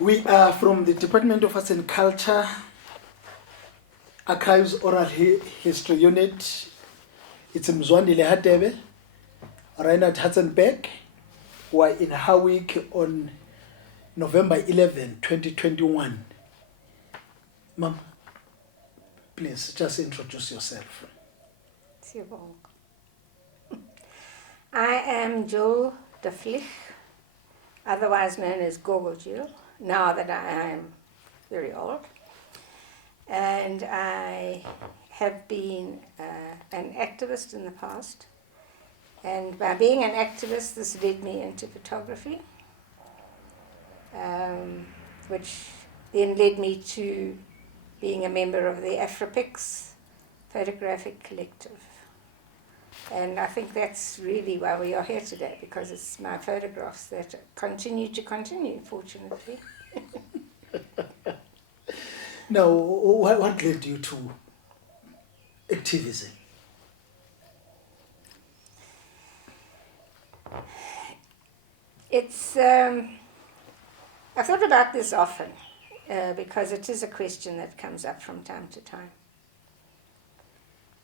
We are from the Department of Arts and Culture, Archives Oral History Unit. It's Mzwandile Hadebe, Reinhard Hatzenbeck, who are in Howick on November 11, 2021. Ma'am, please just introduce yourself. I am Gille de Vlieg, otherwise known as Gogo Gille, now that I am very old. And I have been an activist in the past. And by being an activist, this led me into photography, which then led me to being a member of the Afrapix photographic collective. And I think that's really why we are here today, because it's my photographs that continue, fortunately. Now, what led you to activism? It's, I thought about this often, because it is a question that comes up from time to time.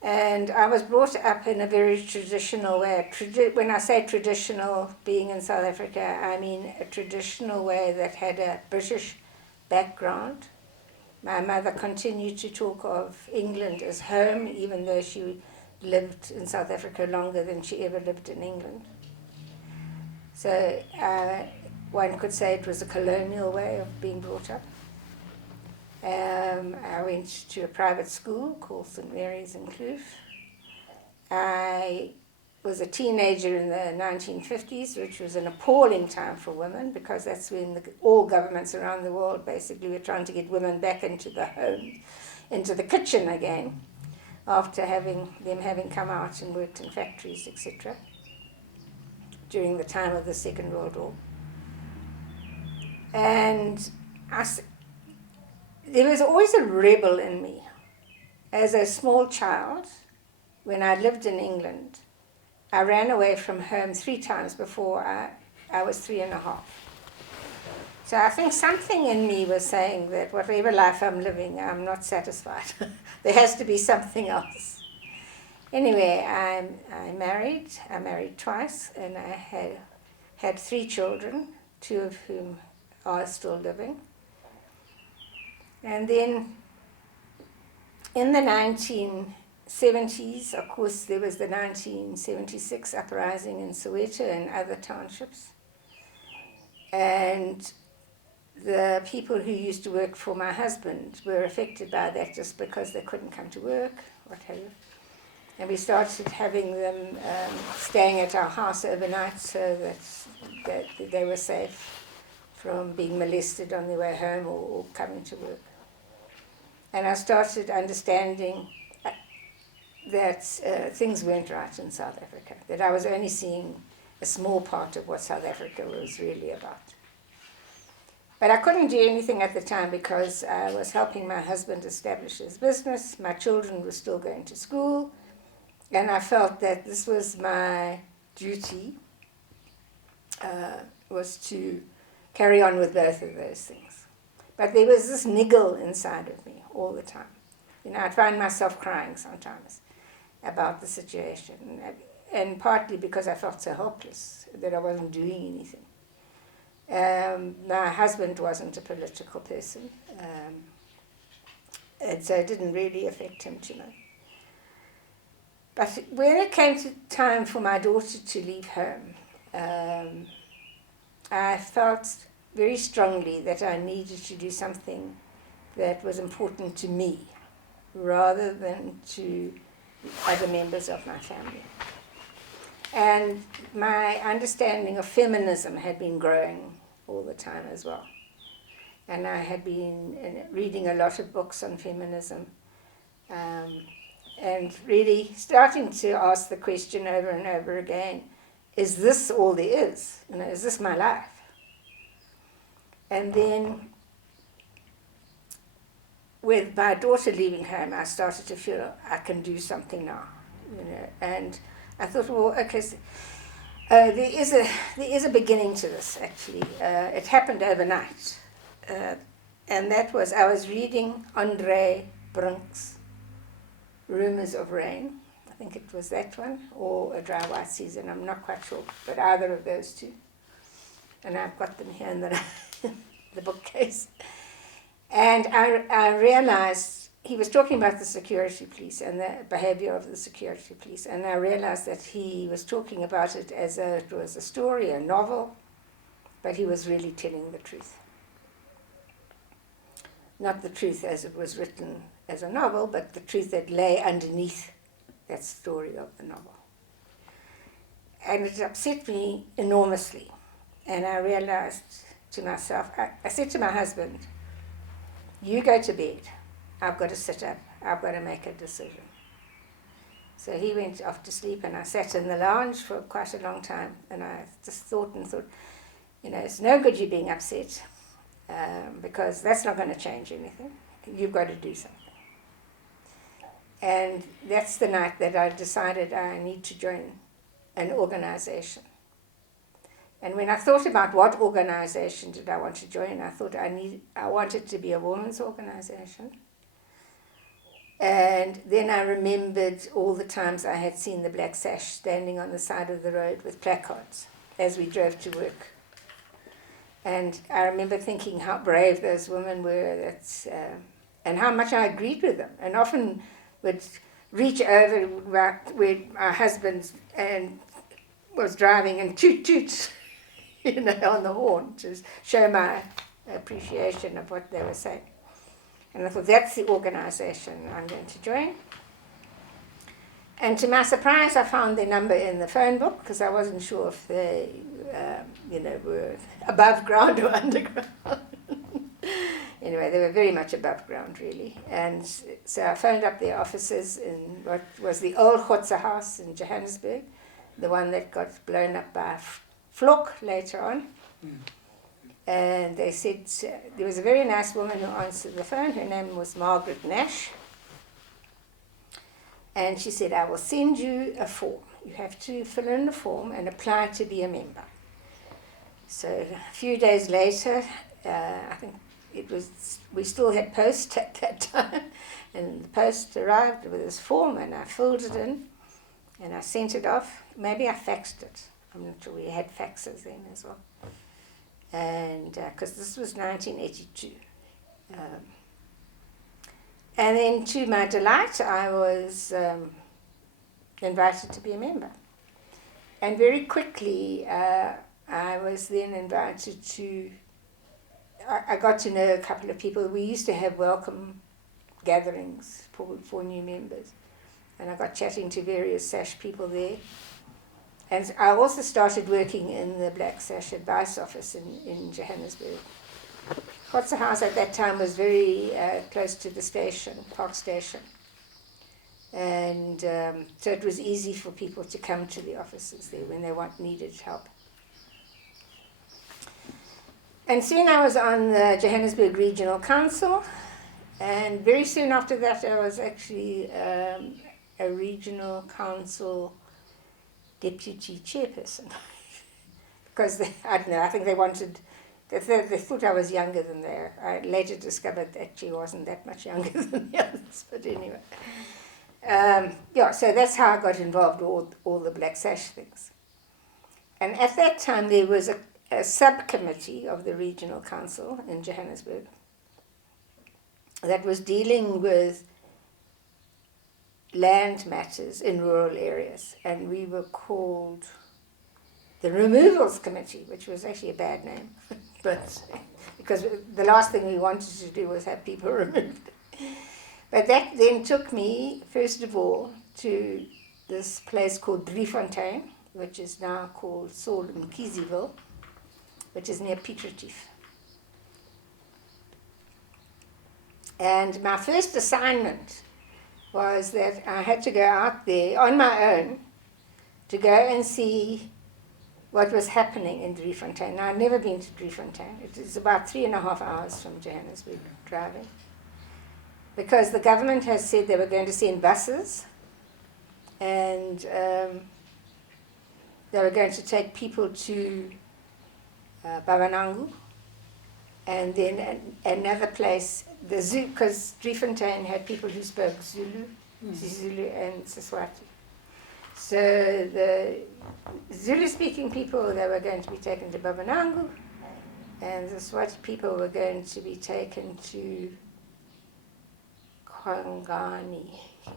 And I was brought up in a very traditional way. When I say traditional, being in South Africa, I mean a traditional way that had a British background. My mother continued to talk of England as home, even though she lived in South Africa longer than she ever lived in England. So one could say it was a colonial way of being brought up. I went to a private school called St. Mary's in Kloof. I was a teenager in the 1950s, which was an appalling time for women, because that's when all governments around the world basically were trying to get women back into the home, into the kitchen again, after having come out and worked in factories, etc., during the time of the Second World War. And there was always a rebel in me. As a small child, when I lived in England, I ran away from home 3 times before I was 3.5. So I think something in me was saying that whatever life I'm living, I'm not satisfied. There has to be something else. Anyway, I married. I married twice, and I had 3 children, 2 of whom are still living. And then in the 1970s, of course, there was the 1976 uprising in Soweto and other townships. And the people who used to work for my husband were affected by that just because they couldn't come to work, what have you. And we started having them staying at our house overnight so that they were safe from being molested on their way home or coming to work. And I started understanding that things weren't right in South Africa, that I was only seeing a small part of what South Africa was really about. But I couldn't do anything at the time because I was helping my husband establish his business, my children were still going to school, and I felt that this was my duty, was to carry on with both of those things. But there was this niggle inside of me all the time. You know, I'd find myself crying sometimes about the situation, and partly because I felt so helpless that I wasn't doing anything. My husband wasn't a political person, and so it didn't really affect him too much. But when it came to time for my daughter to leave home, I felt very strongly that I needed to do something that was important to me rather than to other members of my family. And my understanding of feminism had been growing all the time as well. And I had been reading a lot of books on feminism, and really starting to ask the question over and over again, is this all there is? You know, is this my life? And then with my daughter leaving home, I started to feel I can do something now, you know. And I thought, well, okay, so, there is a beginning to this. Actually, it happened overnight. and that was, I was reading Andre Brink's Rumours of Rain. I think it was that one, or A Dry White Season, I'm not quite sure, but either of those two. And I've got them here in the bookcase. And I realized he was talking about the security police and the behavior of the security police, and I realized that he was talking about it as though it was a story, a novel, but he was really telling the truth. Not the truth as it was written as a novel, but the truth that lay underneath that story of the novel. And it upset me enormously. And I realized to myself, I said to my husband, you go to bed, I've got to sit up, I've got to make a decision. So he went off to sleep, and I sat in the lounge for quite a long time, and I just thought, you know, it's no good you being upset, because that's not going to change anything. You've got to do something. And that's the night that I decided I need to join an organization. And when I thought about what organization did I want to join, I thought I wanted to be a women's organization. And then I remembered all the times I had seen the Black Sash standing on the side of the road with placards as we drove to work. And I remember thinking how brave those women were, and how much I agreed with them. And often would reach over where my husband was driving and toot toot, you know, on the horn to show my appreciation of what they were saying. And I thought, that's the organization I'm going to join. And to my surprise, I found their number in the phone book, because I wasn't sure if they, were above ground or underground. Anyway, they were very much above ground, really. And so I phoned up their offices in what was the old Khotsa house in Johannesburg, the one that got blown up by Vlok later on. And they said, there was a very nice woman who answered the phone. Her name was Margaret Nash. And she said, I will send you a form. You have to fill in the form and apply to be a member. So a few days later, I think we still had post at that time, and the post arrived with this form, and I filled it in, and I sent it off. Maybe I faxed it. I'm not sure, we had faxes then as well. And because this was 1982. And then to my delight, I was invited to be a member. And very quickly, I was then invited to, I got to know a couple of people. We used to have welcome gatherings for new members. And I got chatting to various SASH people there. And I also started working in the Black Sash advice office in Johannesburg. Khotsa House at that time was very close to the station, Park Station. And so it was easy for people to come to the offices there when they needed help. And soon I was on the Johannesburg Regional Council, and very soon after that I was actually a regional council deputy chairperson. Because I don't know, I think they thought I was younger than they are. I later discovered that actually wasn't that much younger than the others, but anyway. So that's how I got involved with all the Black Sash things. And at that time there was a subcommittee of the Regional Council in Johannesburg that was dealing with land matters in rural areas, and we were called the Removals Committee, which was actually a bad name, but because the last thing we wanted to do was have people removed. But that then took me, first of all, to this place called Driefontein, which is now called Saul Mkhizyville, which is near Piet Retief. And my first assignment was that I had to go out there on my own to go and see what was happening in Driefontein. Now, I'd never been to Driefontein. It is about 3.5 hours from Johannesburg driving. Because the government has said they were going to send buses, and they were going to take people to Babanangu, And then another place, the Zulu, because Driefontein had people who spoke Zulu, Zulu and Siswati. So the Zulu-speaking people, they were going to be taken to Babanangu, and the Swati people were going to be taken to Kwangani,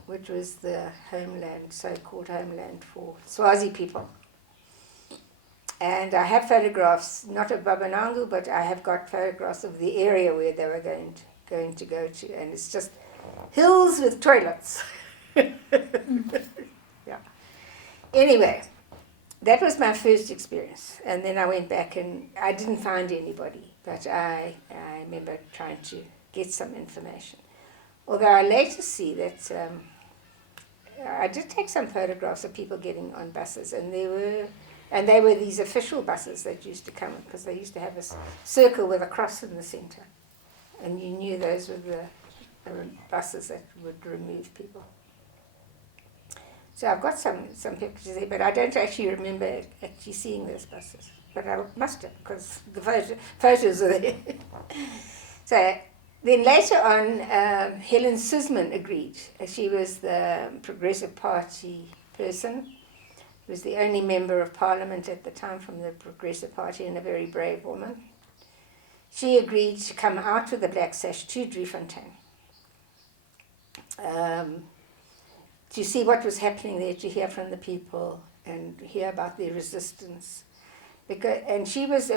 which was the homeland, so-called homeland for Swazi people. And I have photographs, not of Babanangu, but I have got photographs of the area where they were going to go to, and it's just hills with toilets. Yeah. Anyway, that was my first experience, and then I went back and I didn't find anybody, but I remember trying to get some information. Although I later see that I did take some photographs of people getting on buses, and they were these official buses that used to come, because they used to have a circle with a cross in the center, and you knew those were the buses that would remove people. So I've got some pictures there, but I don't actually remember actually seeing those buses. But I must have, because the photos are there. So then later on, Helen Suzman agreed. She was the Progressive Party person. She was the only member of Parliament at the time from the Progressive Party, and a very brave woman. She agreed to come out with the Black Sash to Driefontein. To see what was happening there, to hear from the people and hear about their resistance. And she was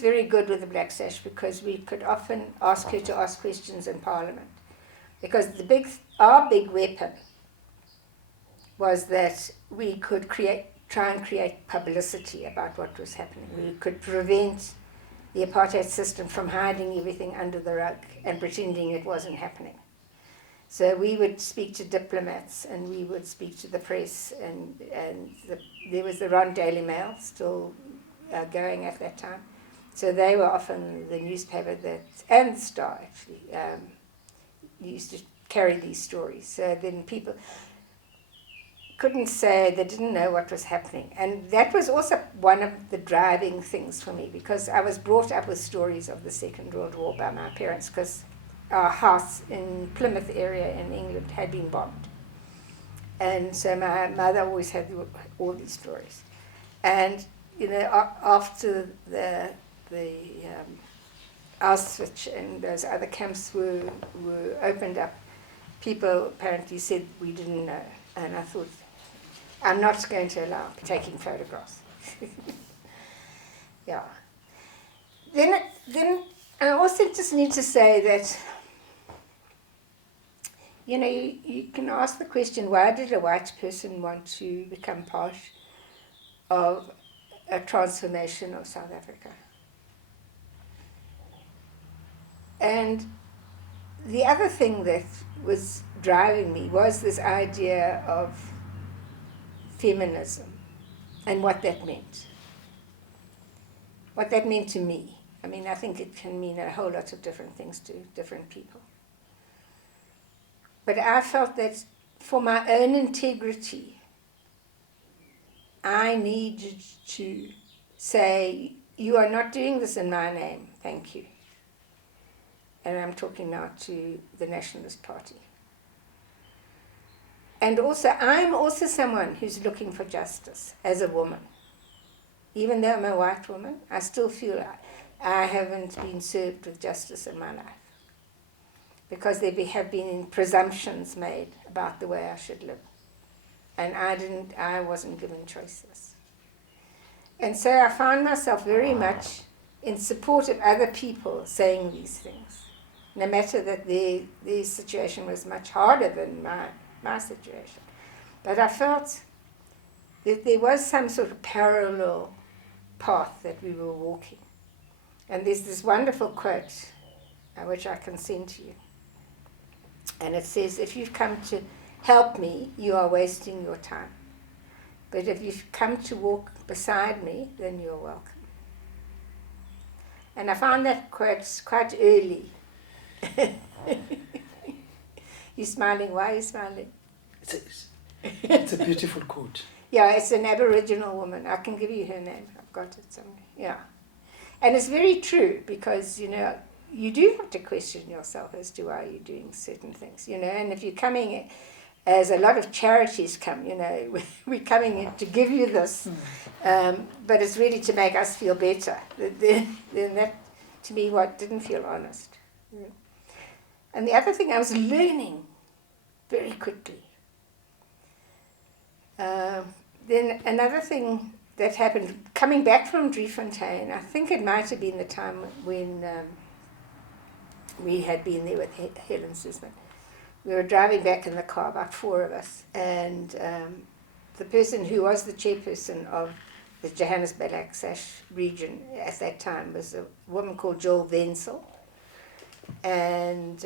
very good with the Black Sash, because we could often ask her to ask questions in Parliament. Because our big weapon was that we could try and create publicity about what was happening. We could prevent the apartheid system from hiding everything under the rug and pretending it wasn't happening. So we would speak to diplomats, and we would speak to the press, and there was the Ron Daily Mail still going at that time. So they were often the newspaper and the Star actually, used to carry these stories. So then people couldn't say, they didn't know what was happening. And that was also one of the driving things for me, because I was brought up with stories of the Second World War by my parents, because our house in Plymouth area in England had been bombed. And so my mother always had all these stories. And, after the Auschwitz and those other camps were opened up, people apparently said we didn't know. And I thought, I'm not going to allow taking photographs. Yeah. Then I also just need to say that, you can ask the question, why did a white person want to become part of a transformation of South Africa? And the other thing that was driving me was this idea of feminism and what that meant. What that meant to me. I mean, I think it can mean a whole lot of different things to different people. But I felt that for my own integrity, I needed to say, you are not doing this in my name, thank you. And I'm talking now to the Nationalist Party. And also, I'm also someone who's looking for justice as a woman. Even though I'm a white woman, I still feel I haven't been served with justice in my life. Because there have been presumptions made about the way I should live. And I wasn't given choices. And so I found myself very much in support of other people saying these things. No matter that their situation was much harder than my situation. But I felt that there was some sort of parallel path that we were walking. And there's this wonderful quote, which I can send to you. And it says, if you've come to help me, you are wasting your time. But if you've come to walk beside me, then you're welcome. And I found that quote quite early. You're smiling. Why are you smiling? It's a beautiful quote. Yeah, it's an Aboriginal woman. I can give you her name. I've got it somewhere. Yeah. And it's very true because, you do have to question yourself as to why you're doing certain things, and if you're coming, as a lot of charities come, we're coming in to give you this, but it's really to make us feel better. Then that, to me, what didn't feel honest. And the other thing I was learning very quickly. Then another thing that happened, coming back from Driefontein, I think it might have been the time when we had been there with Helen Sisman. We were driving back in the car, about 4 of us, and the person who was the chairperson of the Johannesburg Black Sash region at that time was a woman called Gille de Vlieg, and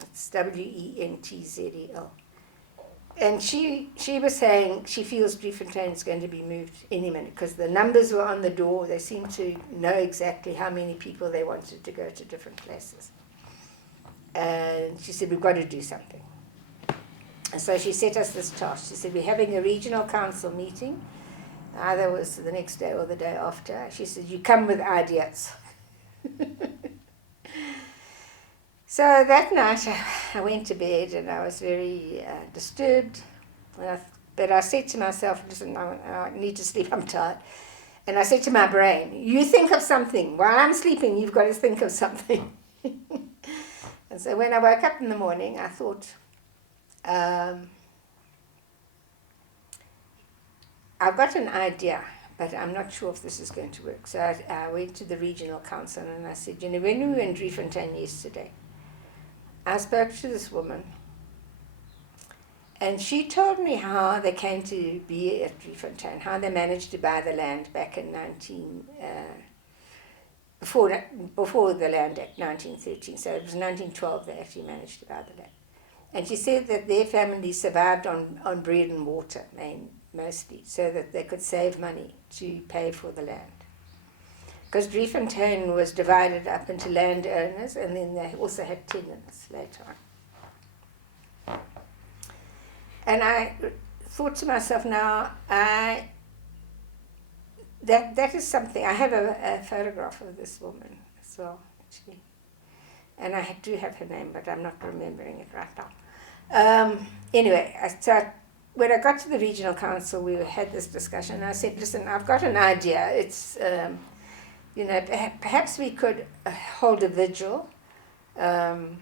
it's Wentzel. And she was saying she feels Driefontein is going to be moved any minute because the numbers were on the door. They seemed to know exactly how many people they wanted to go to different places. And she said, we've got to do something. And so she set us this task. She said, we're having a regional council meeting. Either it was the next day or the day after. She said, you come with ideas. So that night I went to bed and I was very disturbed. But I said to myself, listen, I need to sleep, I'm tired. And I said to my brain, you think of something. While I'm sleeping, you've got to think of something. And so when I woke up in the morning, I thought, I've got an idea, but I'm not sure if this is going to work. So I went to the regional council and I said, when we were in Driefontein yesterday, I spoke to this woman, and she told me how they came to be at Driefontein, how they managed to buy the land back in before the Land Act, 1913. So it was 1912 they actually managed to buy the land. And she said that their family survived on bread and water, mostly, so that they could save money to pay for the land. Because Driefontein was divided up into landowners, and then they also had tenants later on. And I thought to myself, now, that is something. I have a photograph of this woman as well, actually. And I do have her name, but I'm not remembering it right now. Anyway, when I got to the regional council, we had this discussion. I said, listen, I've got an idea. It's... perhaps we could hold a vigil and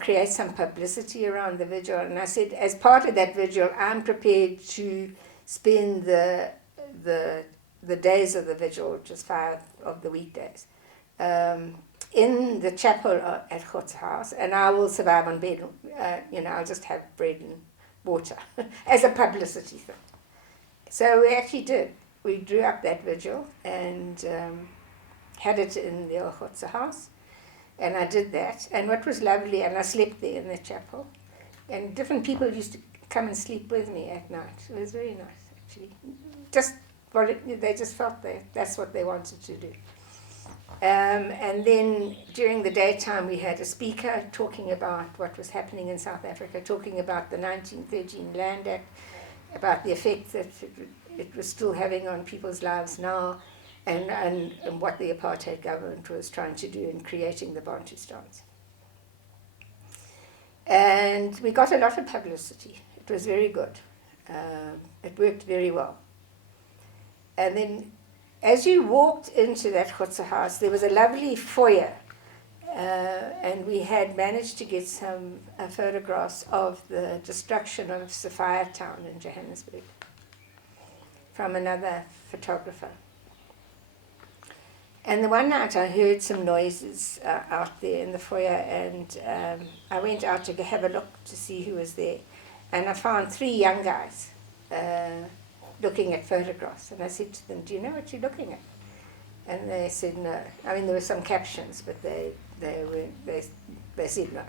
create some publicity around the vigil. And I said, as part of that vigil, I'm prepared to spend the days of the vigil, which is 5 of the weekdays, in the chapel at God's house, and I will survive on bread. I'll just have bread and water as a publicity thing. So we actually did. We drew up that vigil and had it in the God's house, and I did that. And what was lovely, and I slept there in the chapel, and different people used to come and sleep with me at night. It was very nice, actually. They just felt that's what they wanted to do. And then during the daytime, we had a speaker talking about what was happening in South Africa, talking about the 1913 Land Act, about the effect that it was still having on people's lives now, and what the apartheid government was trying to do in creating the Bantustans. And we got a lot of publicity. It was very good. It worked very well. And then as you walked into that Godse house, there was a lovely foyer, and we had managed to get some photographs of the destruction of Sophia Town in Johannesburg from another photographer. And the one night I heard some noises out there in the foyer, and I went out to have a look to see who was there. And I found 3 young guys looking at photographs. And I said to them, do you know what you're looking at? And they said no. I mean, there were some captions, but they said no.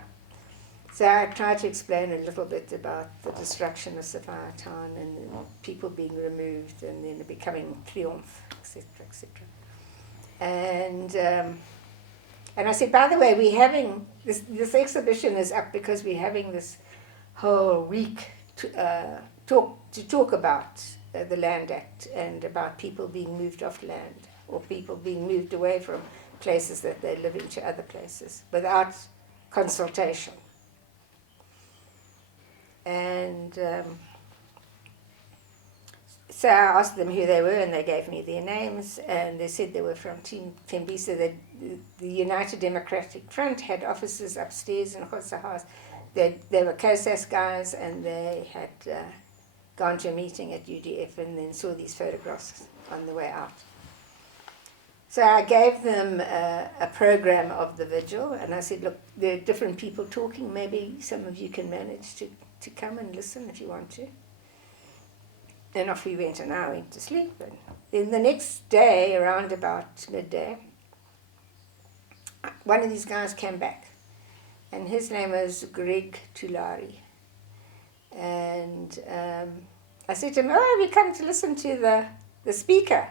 So I tried to explain a little bit about the destruction of Sophia Town and people being removed and then it becoming triumph, etc., etc. And I said, by the way, we're having this exhibition is up because we're having this whole week to talk about the Land Act and about people being moved off land. or people being moved away from places that they live into other places without consultation. And so I asked them who they were, and they gave me their names, and they said they were from Team Tembisa. That the United Democratic Front had offices upstairs in Khoza House. They were COSAS guys, and they had gone to a meeting at UDF and then saw these photographs on the way out. So I gave them a program of the vigil, and I said, look, there are different people talking. Maybe some of you can manage to come and listen if you want to. And off we went, and I went to sleep. And then the next day, around about midday, one of these guys came back, and his name was Greg Tulari. And I said to him, oh, we come to listen to the speaker.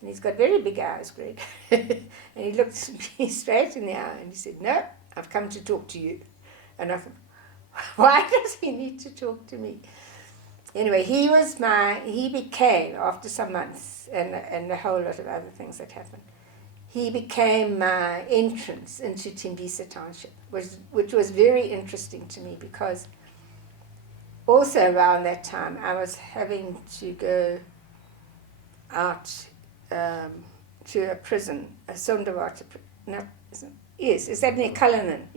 And he's got very big eyes, Greg. And he looked me straight in the eye, and he said, no, I've come to talk to you. And I thought, why does he need to talk to me? Anyway, he became, after some months and a whole lot of other things that happened, he became my entrance into Tembisa Township, which was very interesting to me, because also around that time I was having to go out to a prison, a Sonderwarte prison. No, yes, is that near Cullinan?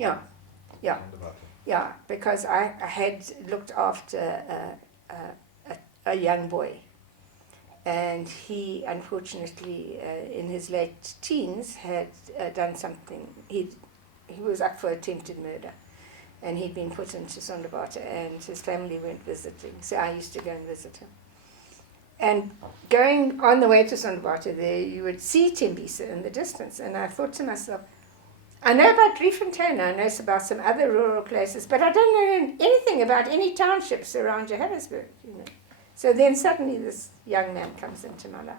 Yeah, because I had looked after a young boy, and he unfortunately in his late teens had done something. He was up for attempted murder, and he'd been put into Sonderwarte, and his family weren't visiting, so I used to go and visit him. And going on the way to Sonderwarte, there you would see Tembisa in the distance, and I thought to myself, I know about Driefontein, I know about some other rural places, but I don't know anything about any townships around Johannesburg, you know. So then suddenly this young man comes into my life.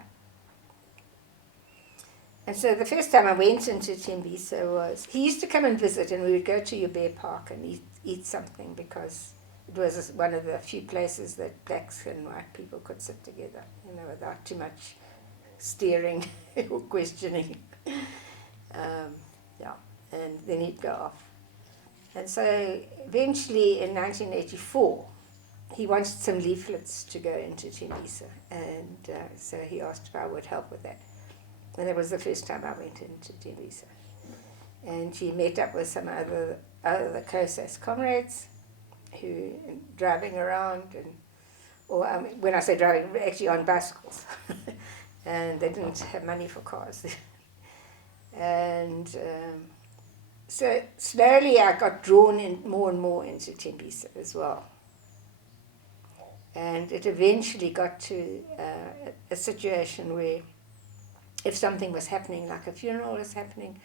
And so the first time I went into Tembisa was, he used to come and visit, and we would go to Ubé Park and eat something, because it was one of the few places that blacks and white people could sit together, you know, without too much staring or questioning. And then he'd go off. And so eventually in 1984, he wanted some leaflets to go into Tembisa, and so he asked if I would help with that. And that was the first time I went into Tembisa. And he met up with some other COSAS comrades who driving around, or when I say driving, actually on bicycles. And they didn't have money for cars. And so slowly I got drawn in more and more into Tembisa as well. And it eventually got to a situation where if something was happening, like a funeral was happening,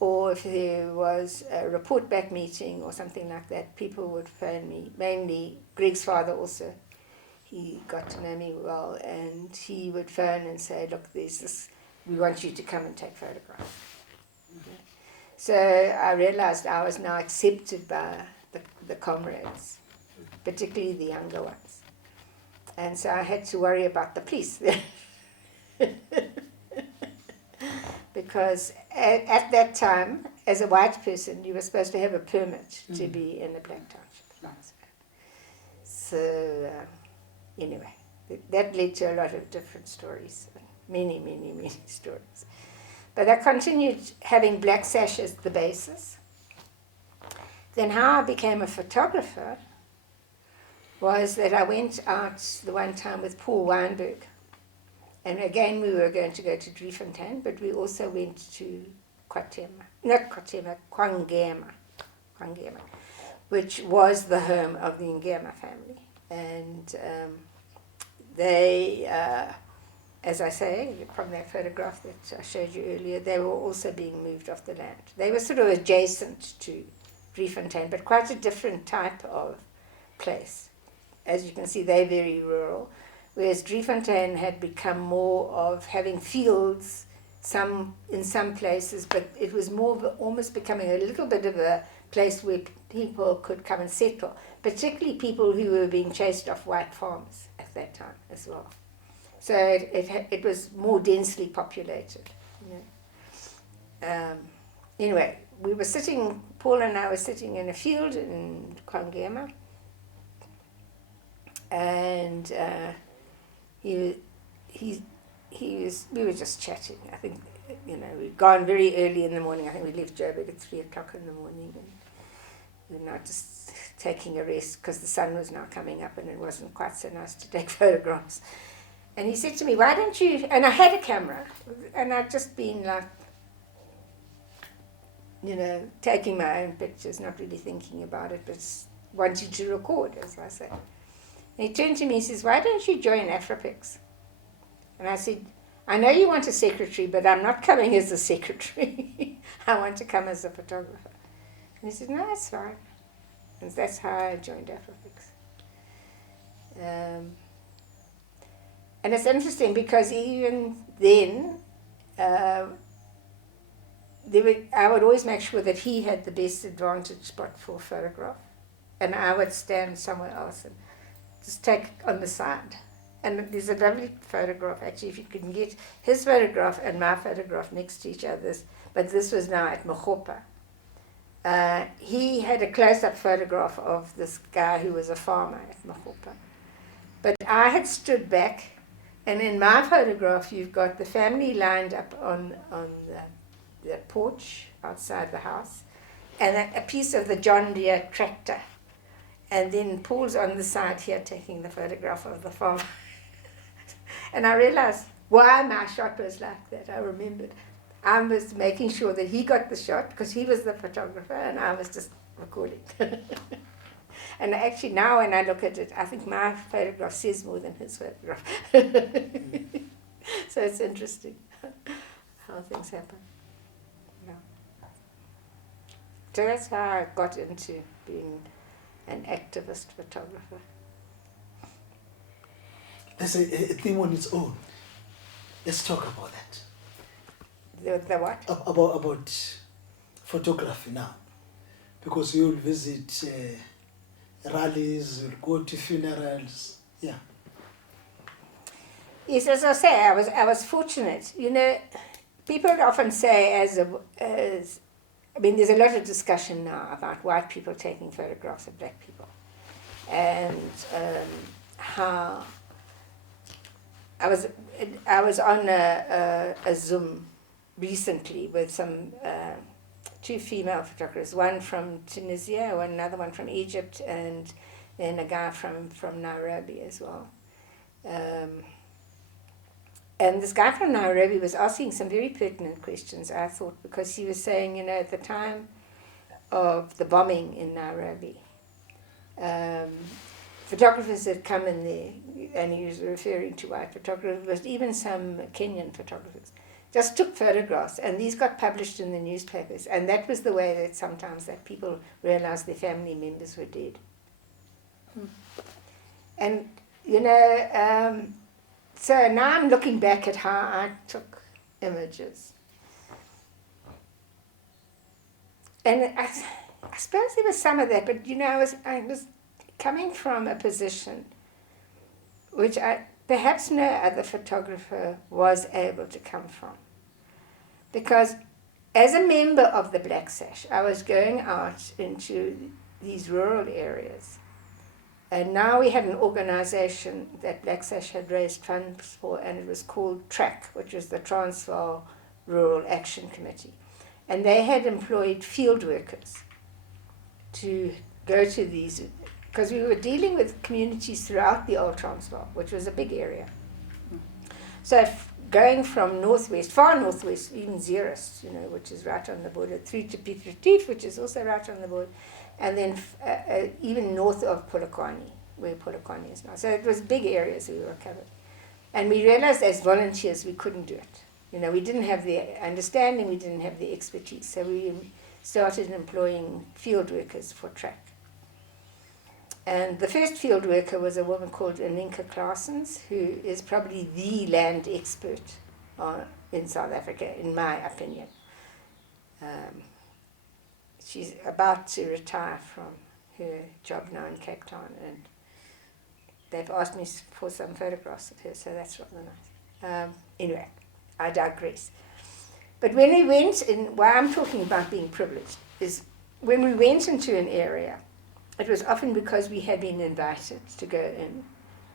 or if there was a report back meeting or something like that, people would phone me, mainly Greg's father also. He got to know me well, and he would phone and say, look, there's this, we want you to come and take photographs. Okay. So I realized I was now accepted by the comrades, particularly the younger ones. And so I had to worry about the police. Because at that time, as a white person, you were supposed to have a permit to be in a black township. So anyway, that led to a lot of different stories, many, many, many stories. But I continued having Black Sash as the basis. Then how I became a photographer was that I went out the one time with Paul Weinberg. And again, we were going to go to Driefontein, but we also went to Kwangema, which was the home of the Ngema family. And they, as I say, from that photograph that I showed you earlier, they were also being moved off the land. They were sort of adjacent to Driefontein, but quite a different type of place. As you can see, they're very rural, whereas Driefontein had become more of having fields in some places, but it was more of almost becoming a little bit of a place where people could come and settle, particularly people who were being chased off white farms at that time as well. So it was more densely populated. anyway, we were sitting, Paul and I were sitting in a field in Kwangema, and we were just chatting. I think, we'd gone very early in the morning. I think we left Joburg at 3 o'clock in the morning, and we were now just taking a rest because the sun was now coming up and it wasn't quite so nice to take photographs. And he said to me, why don't you, and I had a camera, and I'd just been like, taking my own pictures, not really thinking about it, but wanting to record, as I say. And he turned to me and says, why don't you join Afrapix? And I said, I know you want a secretary, but I'm not coming as a secretary. I want to come as a photographer. And he said, no, that's fine. And that's how I joined Afrapix. And it's interesting because even then, I would always make sure that he had the best advantage spot for a photograph. And I would stand somewhere else and just take on the side. And there's a lovely photograph, actually, if you can get his photograph and my photograph next to each other's. But this was now at Mogopa. He had a close-up photograph of this guy who was a farmer at Mogopa. But I had stood back, and in my photograph, you've got the family lined up on the porch outside the house, and a piece of the John Deere tractor. And then Paul's on the side here taking the photograph of the farm. And I realized why my shot was like that. I remembered. I was making sure that he got the shot because he was the photographer and I was just recording. And actually now when I look at it, I think my photograph says more than his photograph. So it's interesting how things happen. Yeah. So that's how I got into being an activist photographer. That's a theme on its own. Let's talk about that. The what? About photography now. Because you'll visit rallies, you'll go to funerals. Yeah. Yes, as I say, I was fortunate. People often say there's a lot of discussion now about white people taking photographs of black people. And how I was on a Zoom recently with some two female photographers, one from Tunisia, another one from Egypt, and then a guy from Nairobi as well. And this guy from Nairobi was asking some very pertinent questions, I thought, because he was saying, at the time of the bombing in Nairobi, photographers had come in there, and he was referring to white photographers, but even some Kenyan photographers, just took photographs, and these got published in the newspapers, and that was the way that sometimes that people realized their family members were dead. And, so now I'm looking back at how I took images. And I suppose there was some of that, but I was coming from a position which perhaps no other photographer was able to come from. Because as a member of the Black Sash, I was going out into these rural areas. And now we had an organization that Black Sash had raised funds for, and it was called TRAC, which was the Transvaal Rural Action Committee. And they had employed field workers to go to these, because we were dealing with communities throughout the old Transvaal, which was a big area. So going from northwest, far northwest, even Zeerust, which is right on the border, through to Piet Retief, which is also right on the border, and then even north of Polokwane, where Polokwane is now. So it was big areas we were covered. And we realized as volunteers we couldn't do it. We didn't have the understanding, we didn't have the expertise. So we started employing field workers for TRAC. And the first field worker was a woman called Aninka Claessens, who is probably the land expert in South Africa, in my opinion. She's about to retire from her job now in Cape Town, and they've asked me for some photographs of her, so that's rather nice. Anyway, I digress. But when we went in, why I'm talking about being privileged, is when we went into an area, it was often because we had been invited to go in,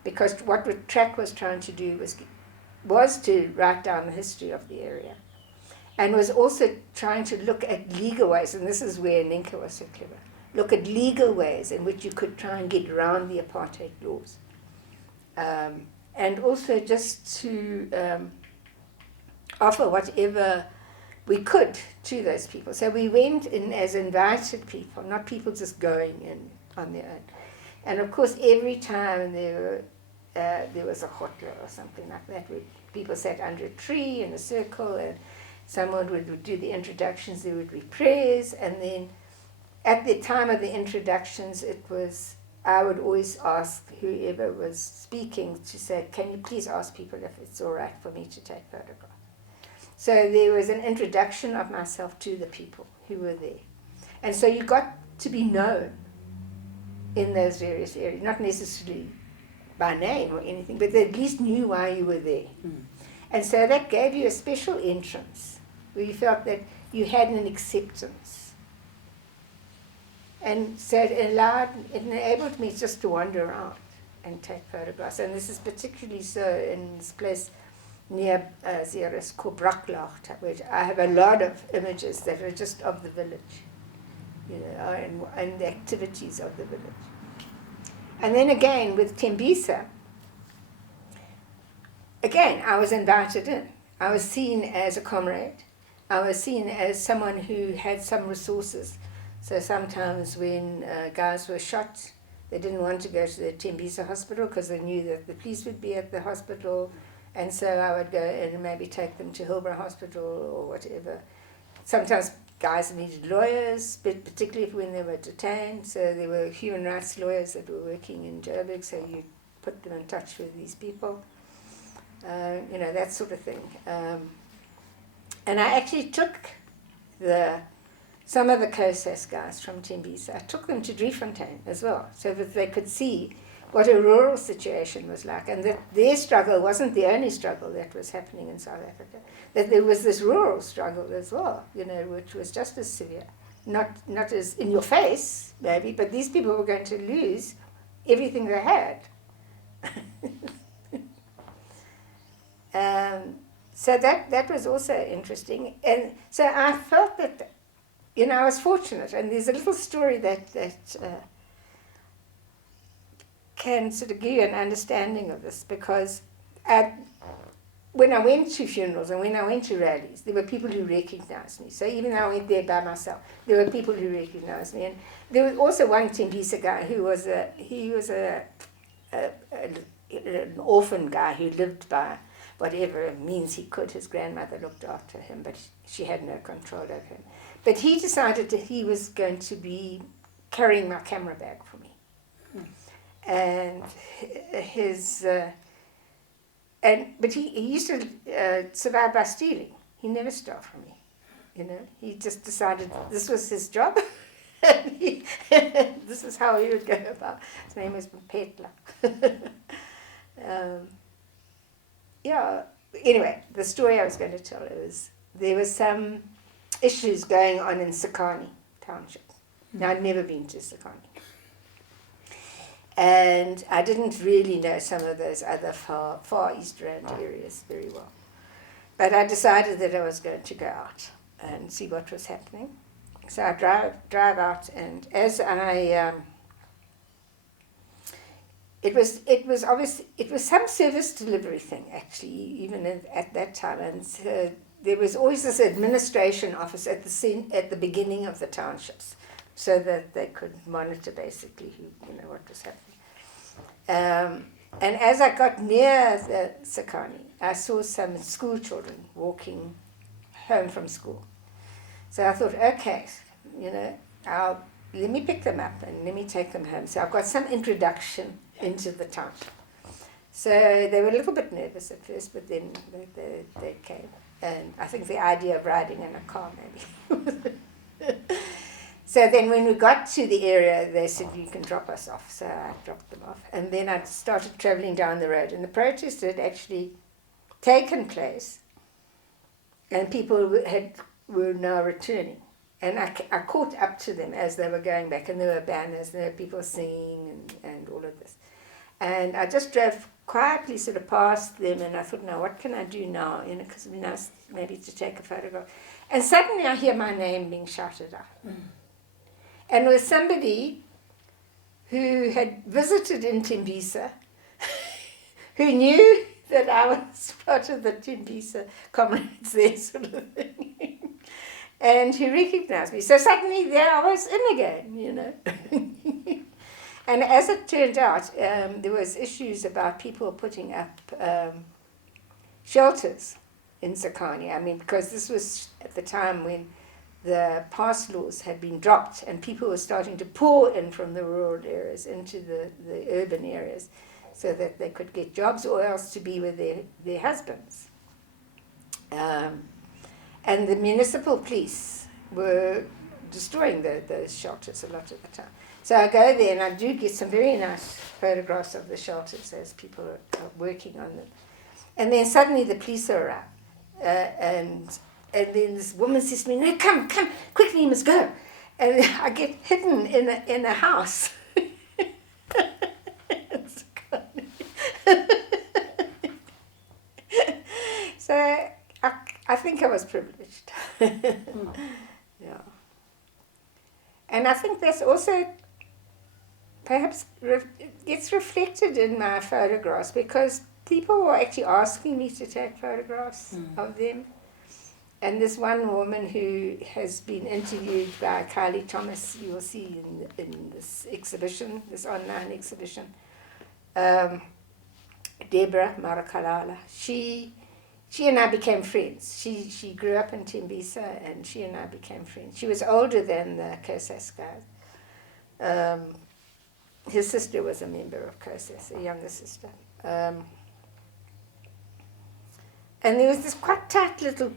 because what the track was trying to do was to write down the history of the area, and was also trying to look at legal ways, and this is where Ninka was so clever, look at legal ways in which you could try and get around the apartheid laws. And also just to offer whatever we could to those people. So we went in as invited people, not people just going in on their own. And of course, every time there was a hotla or something like that, where people sat under a tree in a circle, and someone would do the introductions, there would be prayers, and then at the time of the introductions, I would always ask whoever was speaking to say, can you please ask people if it's all right for me to take photographs? So there was an introduction of myself to the people who were there. And so you got to be known in those various areas, not necessarily by name or anything, but they at least knew why you were there. Mm. And so that gave you a special entrance, where you felt that you had an acceptance. And so it enabled me just to wander around and take photographs. And this is particularly so in this place near Zeres called Braklacht, which I have a lot of images that are just of the village, you know, and the activities of the village. And then again with Tembisa, again I was invited in. I was seen as a comrade. I was seen as someone who had some resources. So sometimes when guys were shot, they didn't want to go to the Tembisa hospital because they knew that the police would be at the hospital. And so I would go in and maybe take them to Hillborough Hospital or whatever. Sometimes guys needed lawyers, but particularly when they were detained. So there were human rights lawyers that were working in Joburg, so you put them in touch with these people. You know, that sort of thing. And I actually took some of the COSAS guys from Tembisa. I took them to Driefontein as well, so that they could see what a rural situation was like, and that their struggle wasn't the only struggle that was happening in South Africa, that there was this rural struggle as well, you know, which was just as severe. Not as in your face, maybe, but these people were going to lose everything they had. So that was also interesting. And so I felt that, you know, I was fortunate, and there's a little story that can sort of give you an understanding of this, because when I went to funerals and when I went to rallies, there were people who recognized me. So even though I went there by myself, there were people who recognized me. And there was also one Tembisa guy who was an orphan guy who lived by whatever means he could. His grandmother looked after him, but she had no control over him. But he decided that he was going to be carrying my camera bag for me. And but he used to survive by stealing. He never stole from me, you know. He just decided this was his job. And this is how he would go about. His name was Petla. Yeah. Anyway, the story I was going to tell was there were some issues going on in Sekani township. Now I'd never been to Sekani. And I didn't really know some of those other far East Rand areas very well. But I decided that I was going to go out and see what was happening. So I drive out, and as I it was obviously, it was some service delivery thing actually, even at that time. And so there was always this administration office at the beginning of the townships, so that they could monitor basically what was happening. And as I got near the Sekani, I saw some school children walking home from school. So I thought, okay, let me pick them up and let me take them home. So I've got some introduction into the township. So they were a little bit nervous at first, but then they came. And I think the idea of riding in a car maybe. So then when we got to the area, they said, you can drop us off. So I dropped them off. And then I started traveling down the road. And the protest had actually taken place and people were now returning. And I caught up to them as they were going back, and there were banners, and there were people singing and all of this. And I just drove quietly sort of past them, and I thought, now what can I do now? You know, because it'd be nice maybe to take a photograph. And suddenly I hear my name being shouted out. And it was somebody who had visited in Tembisa, who knew that I was part of the Tembisa comrades there, sort of thing. And he recognized me. So suddenly there I was in again, you know. And as it turned out, there was issues about people putting up shelters in Tsakani. I mean, because this was at the time when the pass laws had been dropped and people were starting to pour in from the rural areas into the urban areas so that they could get jobs or else to be with their husbands. And the municipal police were destroying those shelters a lot of the time. So I go there and I do get some very nice photographs of the shelters as people are working on them. And then suddenly the police are around. And then this woman says to me, no, come, quickly, you must go. And I get hidden in a house. So I think I was privileged. Yeah. And I think that's also perhaps gets reflected in my photographs because people were actually asking me to take photographs of them. And this one woman who has been interviewed by Kylie Thomas, you will see in this exhibition, this online exhibition, Deborah Marakalala, she and I became friends. She grew up in Tembisa and she and I became friends. She was older than the COSAS guys. His sister was a member of COSAS, a younger sister. And there was this quite tight little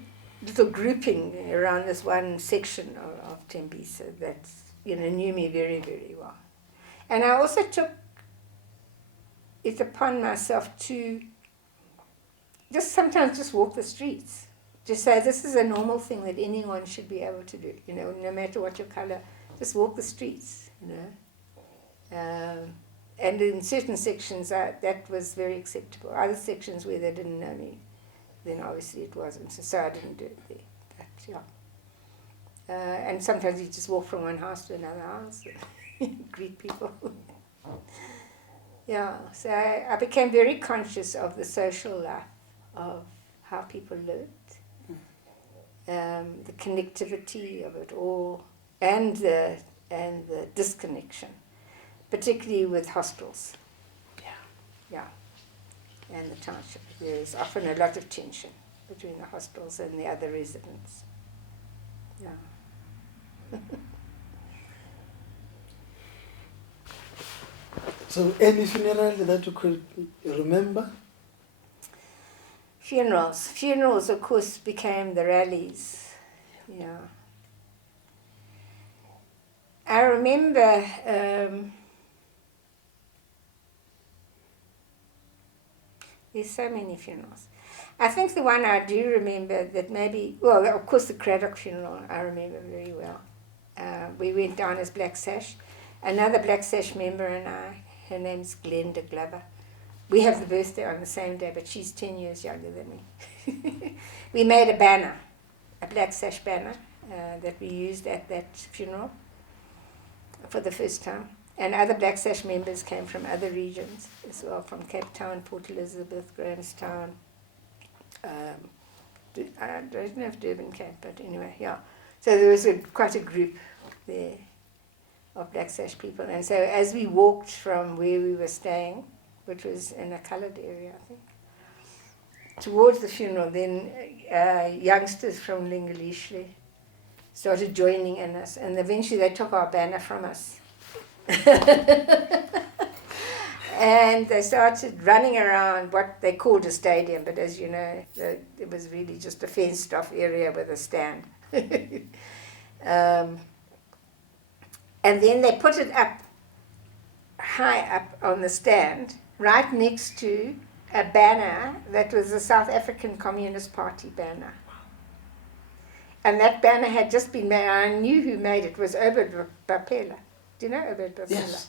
grouping around this one section of Tembisa that knew me very, very well. And I also took it upon myself to sometimes walk the streets. Just say this is a normal thing that anyone should be able to do, no matter what your color, just walk the streets, and in certain sections that was very acceptable. Other sections where they didn't know me, then obviously it wasn't, so I didn't do it there. But yeah. And sometimes you just walk from one house to another house and greet people. Yeah, so I became very conscious of the social life, of how people lived, the connectivity of it all, and the disconnection, particularly with hostels. Yeah, and the township. There's often a lot of tension between the hostels and the other residents. Yeah. So any funeral that you could remember? Funerals, of course, became the rallies. Yeah. I remember there's so many funerals. I think the one I do remember that of course the Craddock funeral I remember very well. We went down as Black Sash. Another Black Sash member and I, her name's Gille de Vlieg. We have the birthday on the same day, but she's 10 years younger than me. We made a banner, a Black Sash banner, that we used at that funeral for the first time. And other Black Sash members came from other regions as well, from Cape Town, Port Elizabeth, Grahamstown. I don't know if Durban came, but anyway, yeah. So there was quite a group there of Black Sash people. And so as we walked from where we were staying, which was in a coloured area, I think, towards the funeral, then youngsters from Lingalishli started joining in us, and eventually they took our banner from us. And they started running around what they called a stadium, but as you know, it was really just a fenced-off area with a stand. And then they put it up, high up on the stand, right next to a banner that was the South African Communist Party banner. And that banner had just been made. I knew who made it. It was Obed Bapela. Do you know Obed Bapela? Yes.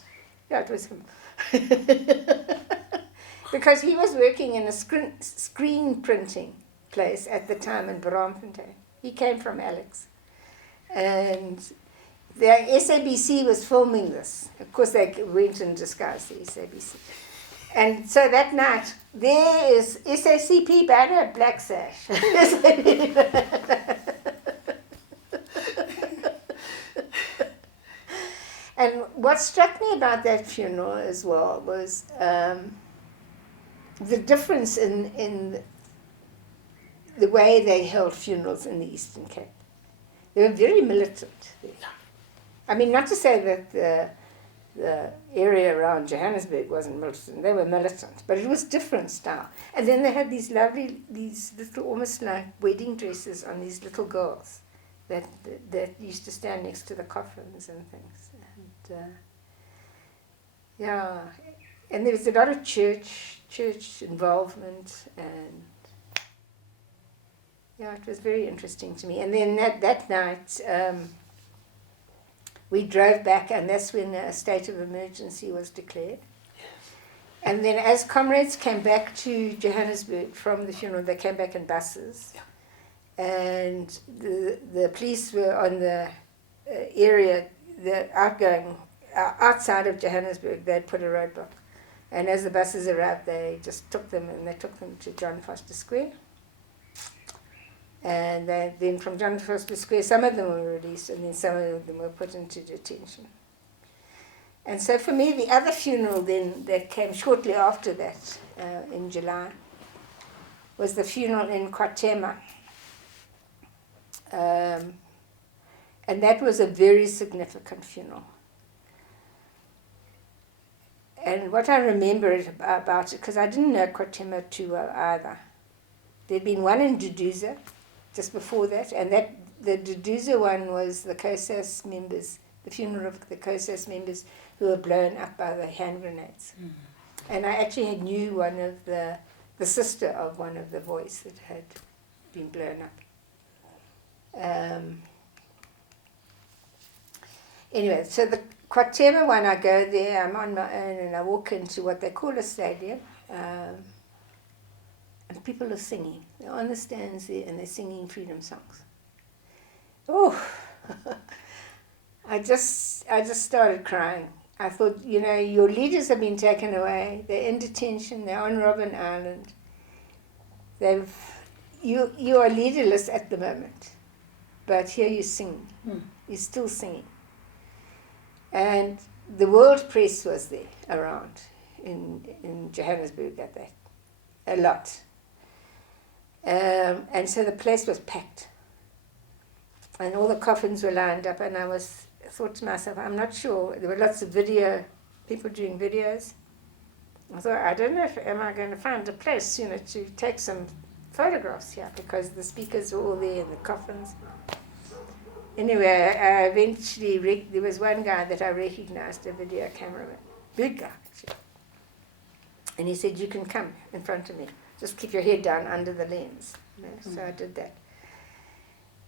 Yeah, it was him. Because he was working in a screen printing place at the time in Braamfontein. He came from Alex. And the SABC was filming this. Of course, they went in disguise, the SABC. And so that night, there is SACP banner, Black Sash. And what struck me about that funeral as well was the difference in the way they held funerals in the Eastern Cape. They were very militant. I mean, not to say that the area around Johannesburg wasn't militant. They were militant, but it was different style. And then they had these little, almost like wedding dresses on these little girls that used to stand next to the coffins and things. And yeah, and there was a lot of church involvement, and yeah, it was very interesting to me. And then that night, we drove back, and that's when a state of emergency was declared. And then as comrades came back to Johannesburg from the funeral, they came back in buses. Yeah. And the police were on the area, the outgoing, outside of Johannesburg. They'd put a roadblock. And as the buses arrived, they just took them, and they took them to John Foster Square. And then from John Foster Square, some of them were released, and then some of them were put into detention. And so for me, the other funeral then that came shortly after that, in July, was the funeral in KwaZulu-Natal. And that was a very significant funeral. And what I remember about it, because I didn't know KwaZulu-Natal too well either. There'd been one in Duduza just before that, and the Duduza one was the COSAS members, the funeral of the COSAS members who were blown up by the hand grenades. Mm. And I actually knew one of the sister of one of the boys that had been blown up. Anyway, so the KwaZulu one, I go there, I'm on my own, and I walk into what they call a stadium, and people are singing. They're on the stands there, and they're singing freedom songs. Oh, I just started crying. I thought, your leaders have been taken away. They're in detention. They're on Robben Island. You are leaderless at the moment, but here you sing. Mm. You're still singing. And the world press was there around in Johannesburg at that, a lot. And so the place was packed. And all the coffins were lined up, and I thought to myself, I'm not sure. There were lots of people doing videos. I thought, I don't know am I going to find a place, to take some photographs here, because the speakers were all there in the coffins. Anyway, I eventually, there was one guy that I recognized, a video cameraman, big guy, actually. And he said, you can come in front of me. Just keep your head down under the lens. So I did that.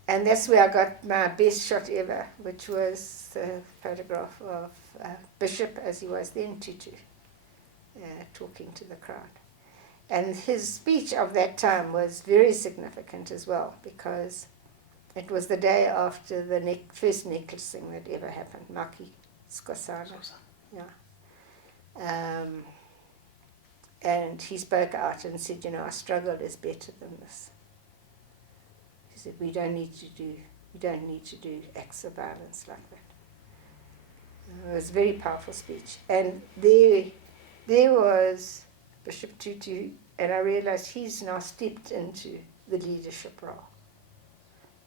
And that's where I got my best shot ever, which was the photograph of Bishop, as he was then, Tutu, talking to the crowd. And his speech of that time was very significant as well, because it was the day after the first necklacing that ever happened, Maki Skosana. Yeah. And he spoke out and said, our struggle is better than this. He said, we don't need to do acts of violence like that. It was a very powerful speech. And there was Bishop Tutu, and I realized he's now stepped into the leadership role.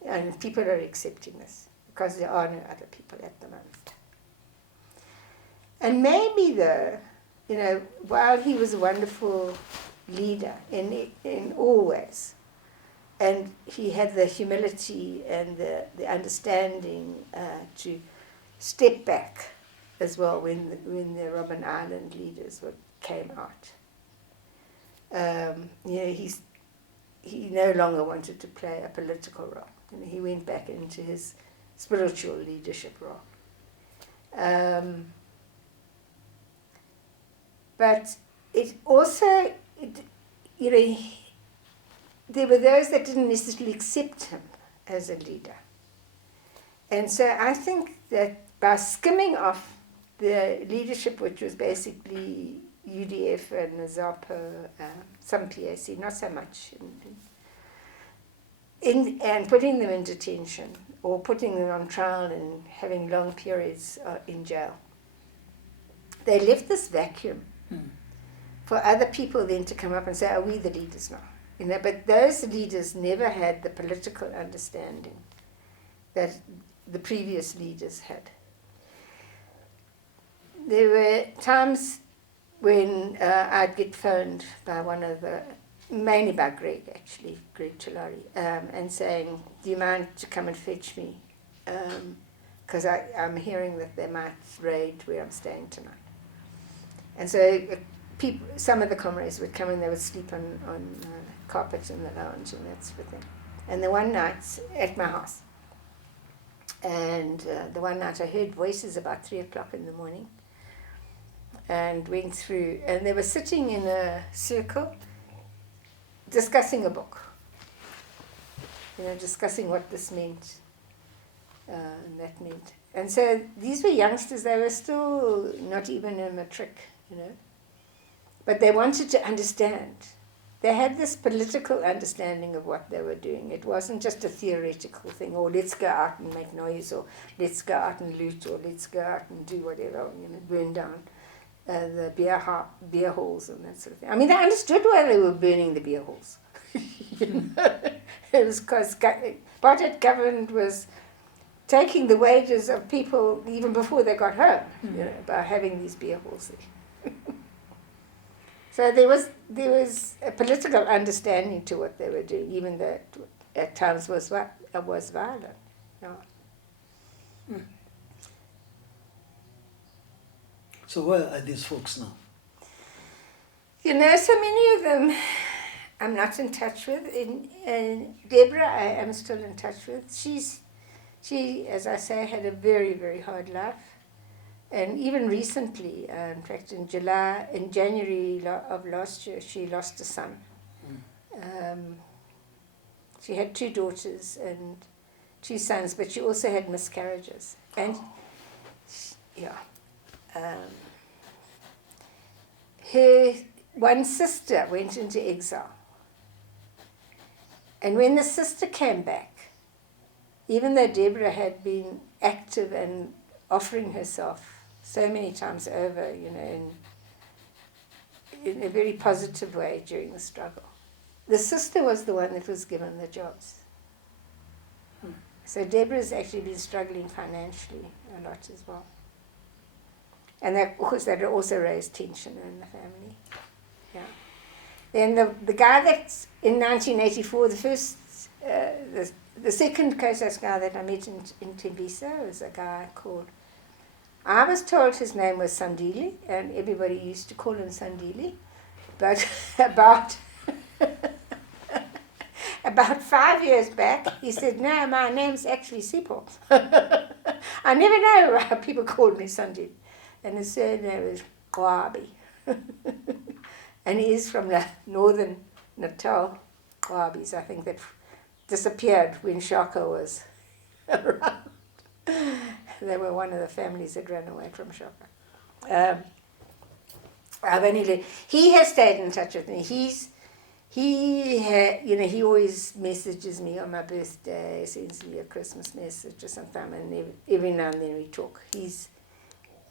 And people are accepting this, because there are no other people at the moment. And maybe though, while he was a wonderful leader in all ways, and he had the humility and the understanding to step back as well when the Robben Island leaders came out. He no longer wanted to play a political role. And he went back into his spiritual leadership role. But it also, there were those that didn't necessarily accept him as a leader. And so I think that by skimming off the leadership, which was basically UDF and ZAPA, some PAC, not so much, and putting them in detention or putting them on trial and having long periods in jail, they left this vacuum for other people then to come up and say, are we the leaders now? But those leaders never had the political understanding that the previous leaders had. There were times when I'd get phoned by one of the, mainly by Greg Chilari, and saying, do you mind to come and fetch me? Because I'm hearing that they might raid where I'm staying tonight. And so some of the comrades would come and they would sleep on carpet in the lounge and that sort of thing. And the one night at my house, and the one night I heard voices about 3 o'clock in the morning, and went through, and they were sitting in a circle discussing a book, discussing what this meant and that meant. And so these were youngsters, they were still not even a matric, but they wanted to understand. They had this political understanding of what they were doing. It wasn't just a theoretical thing, or let's go out and make noise, or let's go out and loot, or let's go out and do whatever, burn down the beer halls and that sort of thing. I mean, they understood why they were burning the beer halls. It was because apartheid government was taking the wages of people even before they got home, by having these beer halls there. So there was a political understanding to what they were doing, even though it at times was violent. Yeah. So where are these folks now? So many of them I'm not in touch with. And Deborah I am still in touch with. She, as I say, had a very, very hard life. And even recently, in fact, in January of last year, she lost a son. She had 2 daughters and 2 sons, but she also had miscarriages. And her one sister went into exile. And when the sister came back, even though Deborah had been active and offering herself so many times over, in a very positive way during the struggle, the sister was the one that was given the jobs. So Deborah's actually been struggling financially a lot as well. And that, of course, that also raised tension in the family. Yeah. Then the guy that's in 1984, the second COSAS guy that I met in Tembisa was a guy called, I was told his name was Sandili, and everybody used to call him Sandili, but about 5 years back, he said, no, my name's actually Sipho. I never know why people called me Sandili. And his surname is Qabi. And he is from the northern Natal Qabis, I think, that disappeared when Shaka was around. They were one of the families that ran away from Shaka. He has stayed in touch with me. He always messages me on my birthday, sends me a Christmas message or something, and every now and then we talk. He's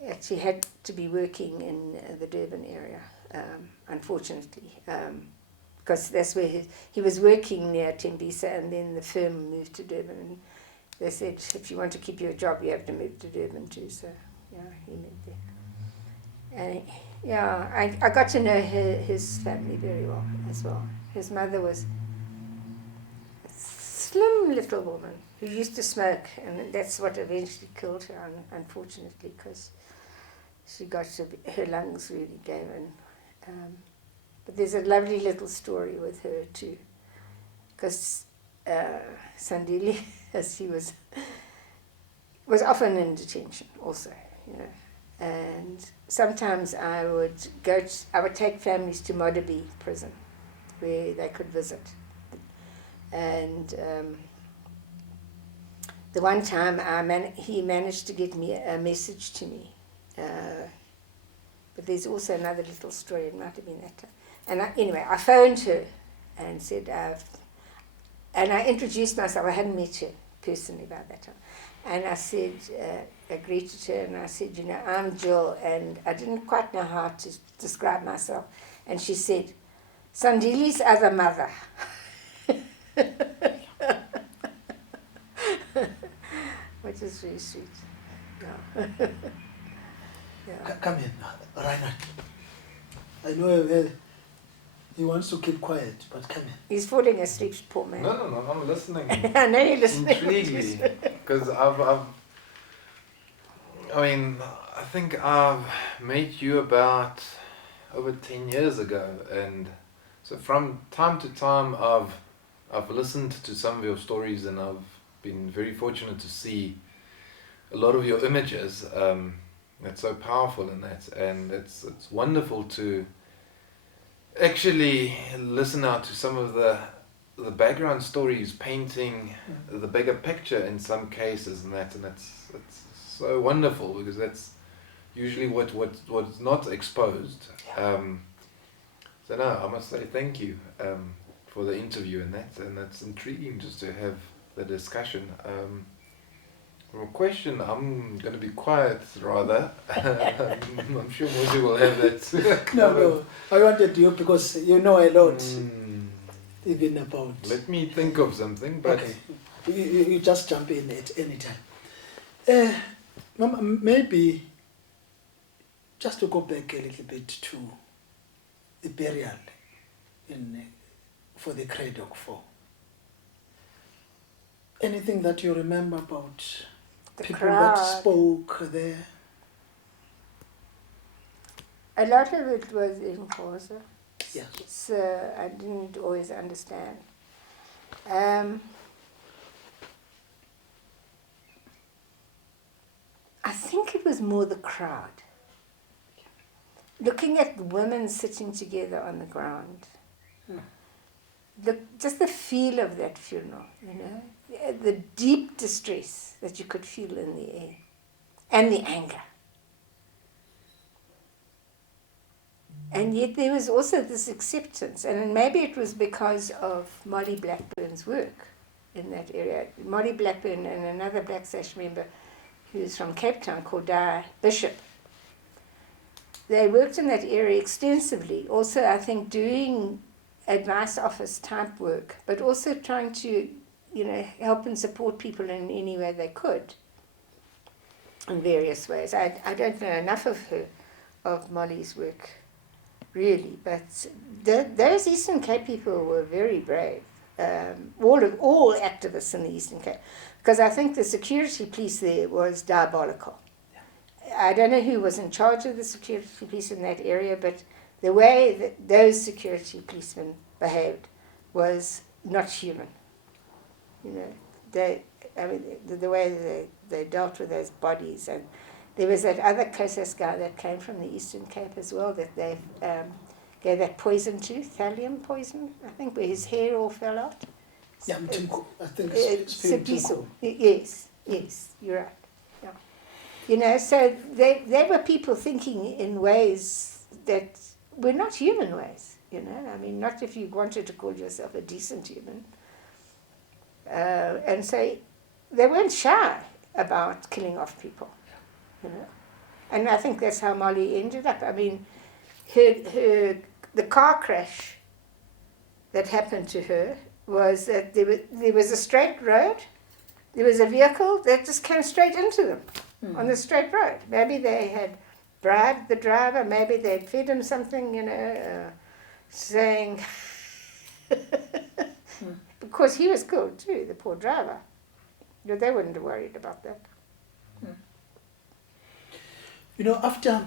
actually had to be working in the Durban area, unfortunately, because that's where he was working near Tembisa, and then the firm moved to Durban. And they said, if you want to keep your job, you have to move to Durban too. So, he moved there. And I got to know his family very well as well. His mother was a slim little woman who used to smoke, and that's what eventually killed her, unfortunately, because she got her lungs really gave in. But there's a lovely little story with her too, because Sandile, as he was often in detention also, you know. And sometimes I would take families to Modabi prison, where they could visit. And the one time he managed to get me a message to me. But there's also another little story, it might have been that time. And anyway, I phoned her and said, and I introduced myself. I hadn't met her personally by that time. And I said, I greeted her and I said, you know, I'm Jill, and I didn't quite know how to describe myself. And she said, Sandile's other mother. Which is really sweet. Yeah. Yeah. Come in, Reinhard. I know he wants to keep quiet, but come in. He's falling asleep, poor man. No, I'm listening. I know you're listening. Intriguingly, because I think I've met you about over 10 years ago, and so from time to time I've listened to some of your stories, and I've been very fortunate to see a lot of your images. It's so powerful in that, and it's wonderful to actually listen out to some of the background stories painting the bigger picture in some cases, and it's so wonderful, because that's usually what's not exposed. So no, I must say thank you for the interview and that's intriguing just to have the discussion. From a question, I'm going to be quiet rather. I'm sure Mozi will have that. No, I wanted you because you know a lot, even about. Let me think of something, but okay, you just jump in at any time. Mama, maybe just to go back a little bit to the burial for the Craddock 4. Anything that you remember about The people crowd. that spoke there? A lot of it was in Xhosa. Yes. So I didn't always understand. I think it was more the crowd. Looking at the women sitting together on the ground. Just the feel of that funeral, you know, the deep distress that you could feel in the air, and the anger. And yet there was also this acceptance, and maybe it was because of Molly Blackburn's work in that area. Molly Blackburn and another Black Sash member who's from Cape Town called Di Bishop. They worked in that area extensively, also I think doing advice office type work, but also trying to, you know, help and support people in any way they could, in various ways. I don't know enough of Molly's work, really, but those Eastern Cape people were very brave. All activists in the Eastern Cape, because I think the security police there was diabolical. I don't know who was in charge of the security police in that area, but the way that those security policemen behaved was not human. You know, the way they dealt with those bodies. And there was that other Xhosa guy that came from the Eastern Cape as well that they gave that poison to, thallium poison, I think, where his hair all fell out. Yeah, I think it's Sipiso. Yes, you're right. Yeah. You know, so they were people thinking in ways that were not human ways, you know. I mean, not if you wanted to call yourself a decent human. And so they weren't shy about killing off people, you know. And I think that's how Molly ended up. I mean, the car crash that happened to her was that there was a straight road. There was a vehicle that just came straight into them on the straight road. Maybe they had bribed the driver, maybe they'd fed him something, you know, saying, because he was killed too, the poor driver. You know, they wouldn't have worried about that. You know, after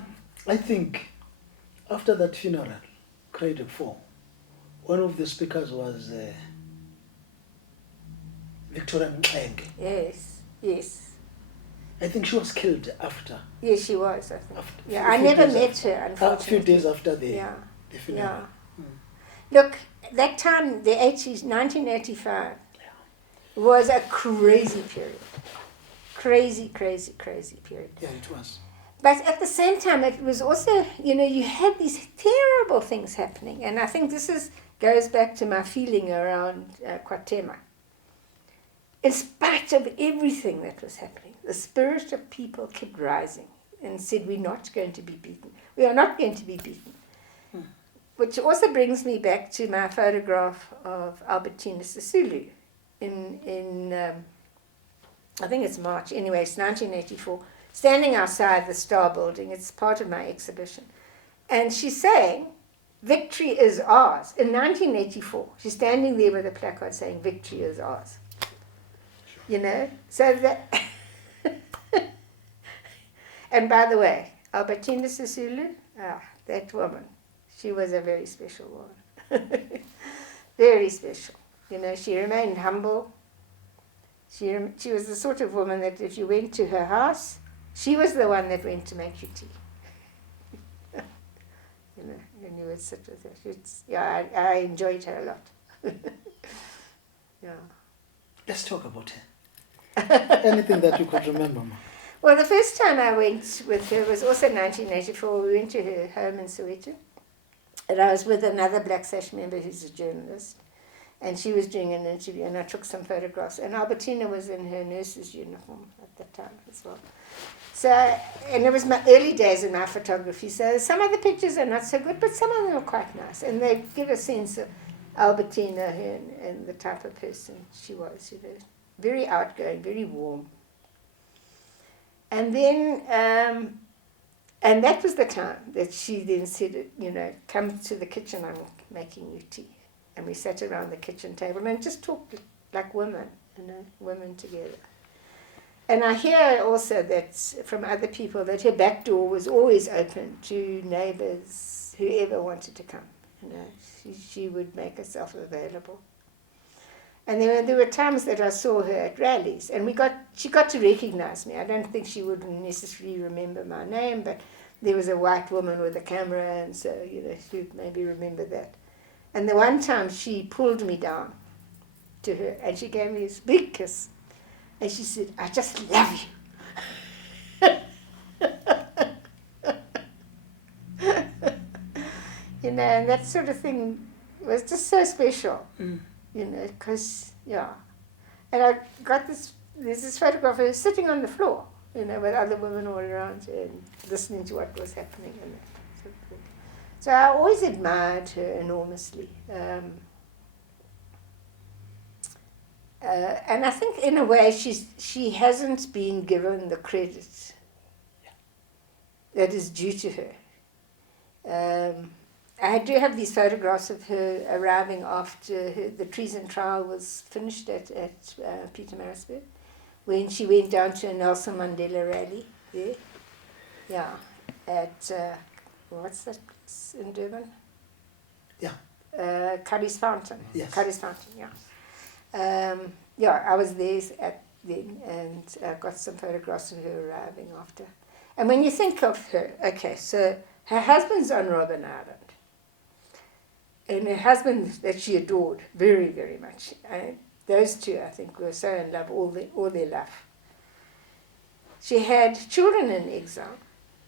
that funeral, Craddock 4, one of the speakers was Victoria Mxenge. Yes. I think she was killed after. Yes, she was, I think. After- Yeah, a I few never days met after. her, unfortunately. A few days after the funeral. Yeah. Look, that time, the 80s, 1985, was a crazy period. Crazy period. Yeah, it was. But at the same time, it was also, you had these terrible things happening. And I think this goes back to my feeling around Kwatema. In spite of everything that was happening, the spirit of people kept rising and said, we're not going to be beaten. We are not going to be beaten. Which also brings me back to my photograph of Albertina Sisulu in I think it's March, anyway, it's 1984, standing outside the Star Building. It's part of my exhibition. And she's saying, victory is ours. In 1984, she's standing there with a placard saying, victory is ours. So that... And by the way, Albertina Sisulu, that woman, she was a very special woman. Very special. She remained humble. She was the sort of woman that if you went to her house, she was the one that went to make you tea. And you would sit with her. I enjoyed her a lot. Yeah. Let's talk about her. Anything that you could remember, Ma? Well, the first time I went with her was also 1984. We went to her home in Soweto. And I was with another Black Sash member who's a journalist. And she was doing an interview, and I took some photographs. And Albertina was in her nurse's uniform at that time as well. So, and it was my early days in my photography. So some of the pictures are not so good, but some of them are quite nice. And they give a sense of Albertina and the type of person she was, very outgoing, very warm. And then, and that was the time that she then said, come to the kitchen, I'm making you tea. And we sat around the kitchen table and just talked like women, women together. And I hear also that from other people that her back door was always open to neighbours, whoever wanted to come. She would make herself available. And there were times that I saw her at rallies, and she got to recognize me. I don't think she would necessarily remember my name, but there was a white woman with a camera, and so she would maybe remember that. And the one time she pulled me down to her, and she gave me this big kiss, and she said, "I just love you." And that sort of thing was just so special. Because, And I got there's this photograph of her sitting on the floor, with other women all around her and listening to what was happening and that sort of thing. So I always admired her enormously. And I think in a way she hasn't been given the credit that is due to her. I do have these photographs of her arriving after the treason trial was finished at Pietermaritzburg, when she went down to a Nelson Mandela rally there. Yeah, at, what's that place in Durban? Yeah. Curry's Fountain. Yes. Curry's Fountain, yeah. I was there then and got some photographs of her arriving after. And when you think of her, okay, so her husband's on Robben Island. And her husband that she adored very, very much. Those two, I think, were so in love all their life. She had children in exile.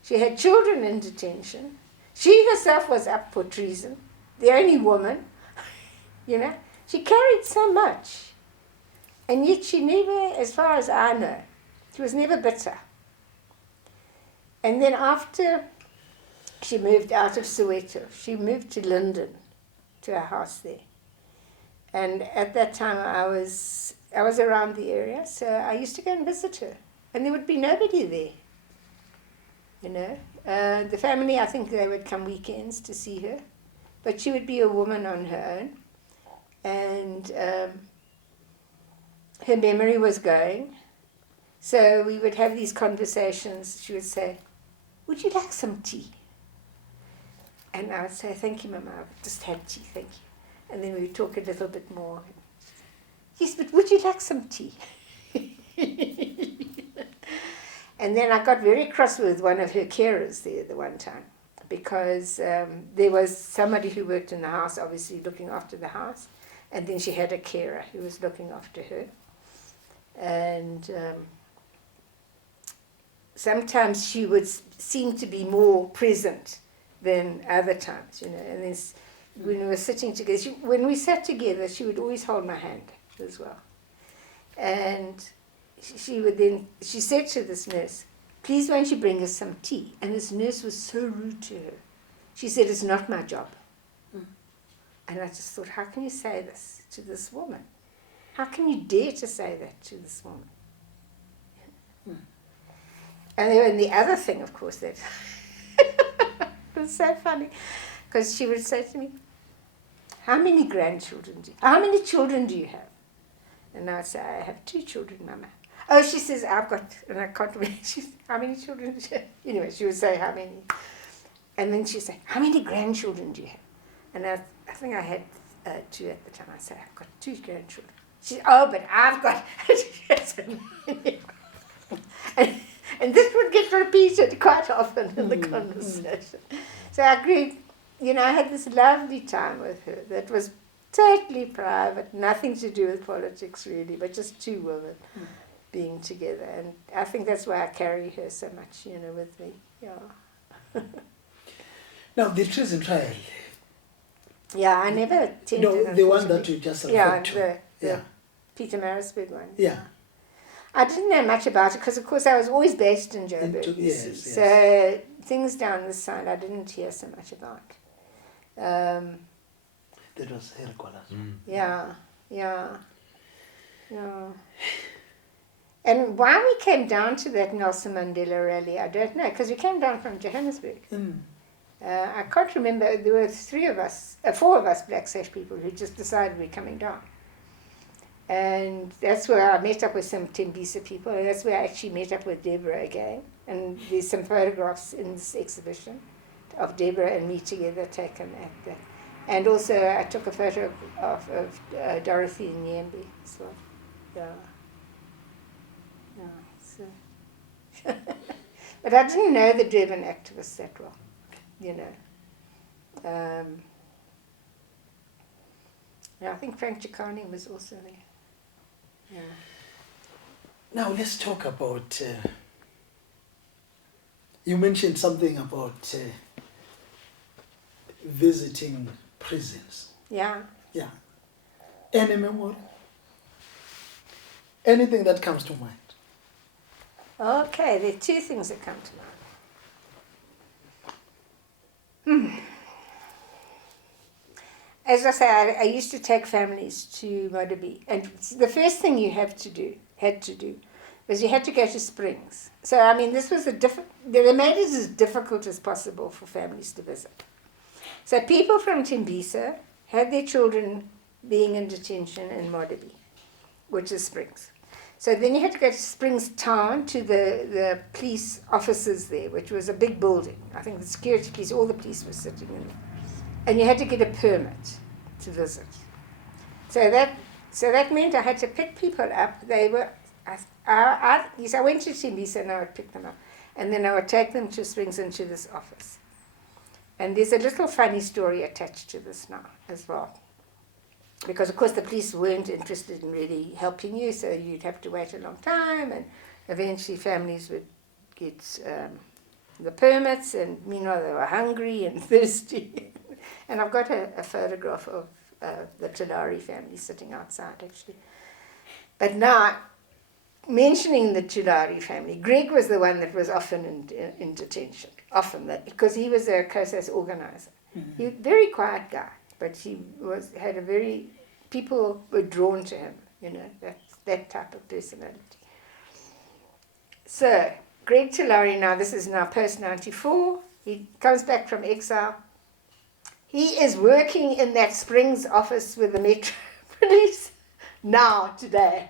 She had children in detention. She herself was up for treason, the only woman. She carried so much. And yet she never, as far as I know, she was never bitter. And then after she moved out of Soweto, she moved to Linden, to a house there. And at that time I was around the area, so I used to go and visit her. And there would be nobody there. The family, I think they would come weekends to see her. But she would be a woman on her own. And her memory was going. So we would have these conversations. She would say, "Would you like some tea?" And I would say, "Thank you, Mama, I've just had tea, thank you." And then we would talk a little bit more. Yes, but would you like some tea? And then I got very cross with one of her carers there the one time, because there was somebody who worked in the house, obviously looking after the house, and then she had a carer who was looking after her. And sometimes she would seem to be more present than other times, you know. And then when we were sitting together, when we sat together, she would always hold my hand as well. And she said to this nurse, please won't you bring us some tea? And this nurse was so rude to her. She said, it's not my job. And I just thought, how can you say this to this woman? How can you dare to say that to this woman? And then the other thing, of course, that was so funny, because she would say to me, how many children do you have? And I'd say, I have 2 children, Mama. Oh, she says, I've got, and I can't remember, how many children do you have? Anyway, she would say, how many? And then she'd say, how many grandchildren do you have? And I think I had 2 at the time. I said, I've got 2 grandchildren. She said, oh, but I've got so many. And this would get repeated quite often in the conversation. So I agreed, you know, I had this lovely time with her that was totally private, nothing to do with politics really, but just 2 women being together. And I think that's why I carry her so much, you know, with me. Yeah. Now, the treason trial. Yeah, I never attended. No, the one that you just referred to. The Peter Marisburg one. Yeah. I didn't know much about it because, of course, I was always based in Joburg. Yes. So things down this side I didn't hear so much about. That was Hercules. Yeah. And why we came down to that Nelson Mandela rally, I don't know, because we came down from Johannesburg. I can't remember, there were 4 of us Black Sash people who just decided we're coming down. And that's where I met up with some Tembisa people, and that's where I actually met up with Deborah again. And there's some photographs in this exhibition of Deborah and me together taken at that. And also I took a photo of Dorothy and Nyembi as well. Yeah. So. But I didn't know the Durban activists that well, you know. Yeah, I think Frank Chikane was also there. Yeah. Now let's talk about, you mentioned something about visiting prisons. Yeah. Any memory? Anything that comes to mind? Okay, there are 2 things that come to mind. As I say, I used to take families to Modibé, and the first thing you had to do was you had to go to Springs. So I mean, this was they made it as difficult as possible for families to visit. So people from Tembisa had their children being in detention in Modibé, which is Springs. So then you had to go to Springs town to the police offices there, which was a big building. I think the security police, all the police were sitting in there. And you had to get a permit to visit. So that meant I had to pick people up. I went to Tembisa and I would pick them up. And then I would take them to Springs into this office. And there's a little funny story attached to this now as well. Because, of course, the police weren't interested in really helping you, so you'd have to wait a long time, and eventually families would get the permits, and meanwhile they were hungry and thirsty. And I've got a photograph of the Tulare family sitting outside, actually. But now, mentioning the Tulare family, Greg was the one that was often in detention, because he was a COSAS organizer. Mm-hmm. He was a very quiet guy, but he people were drawn to him, you know, that type of personality. So, Greg Tulare, now this is now post-94, he comes back from exile. He is working in that Springs office with the Metro Police now, today.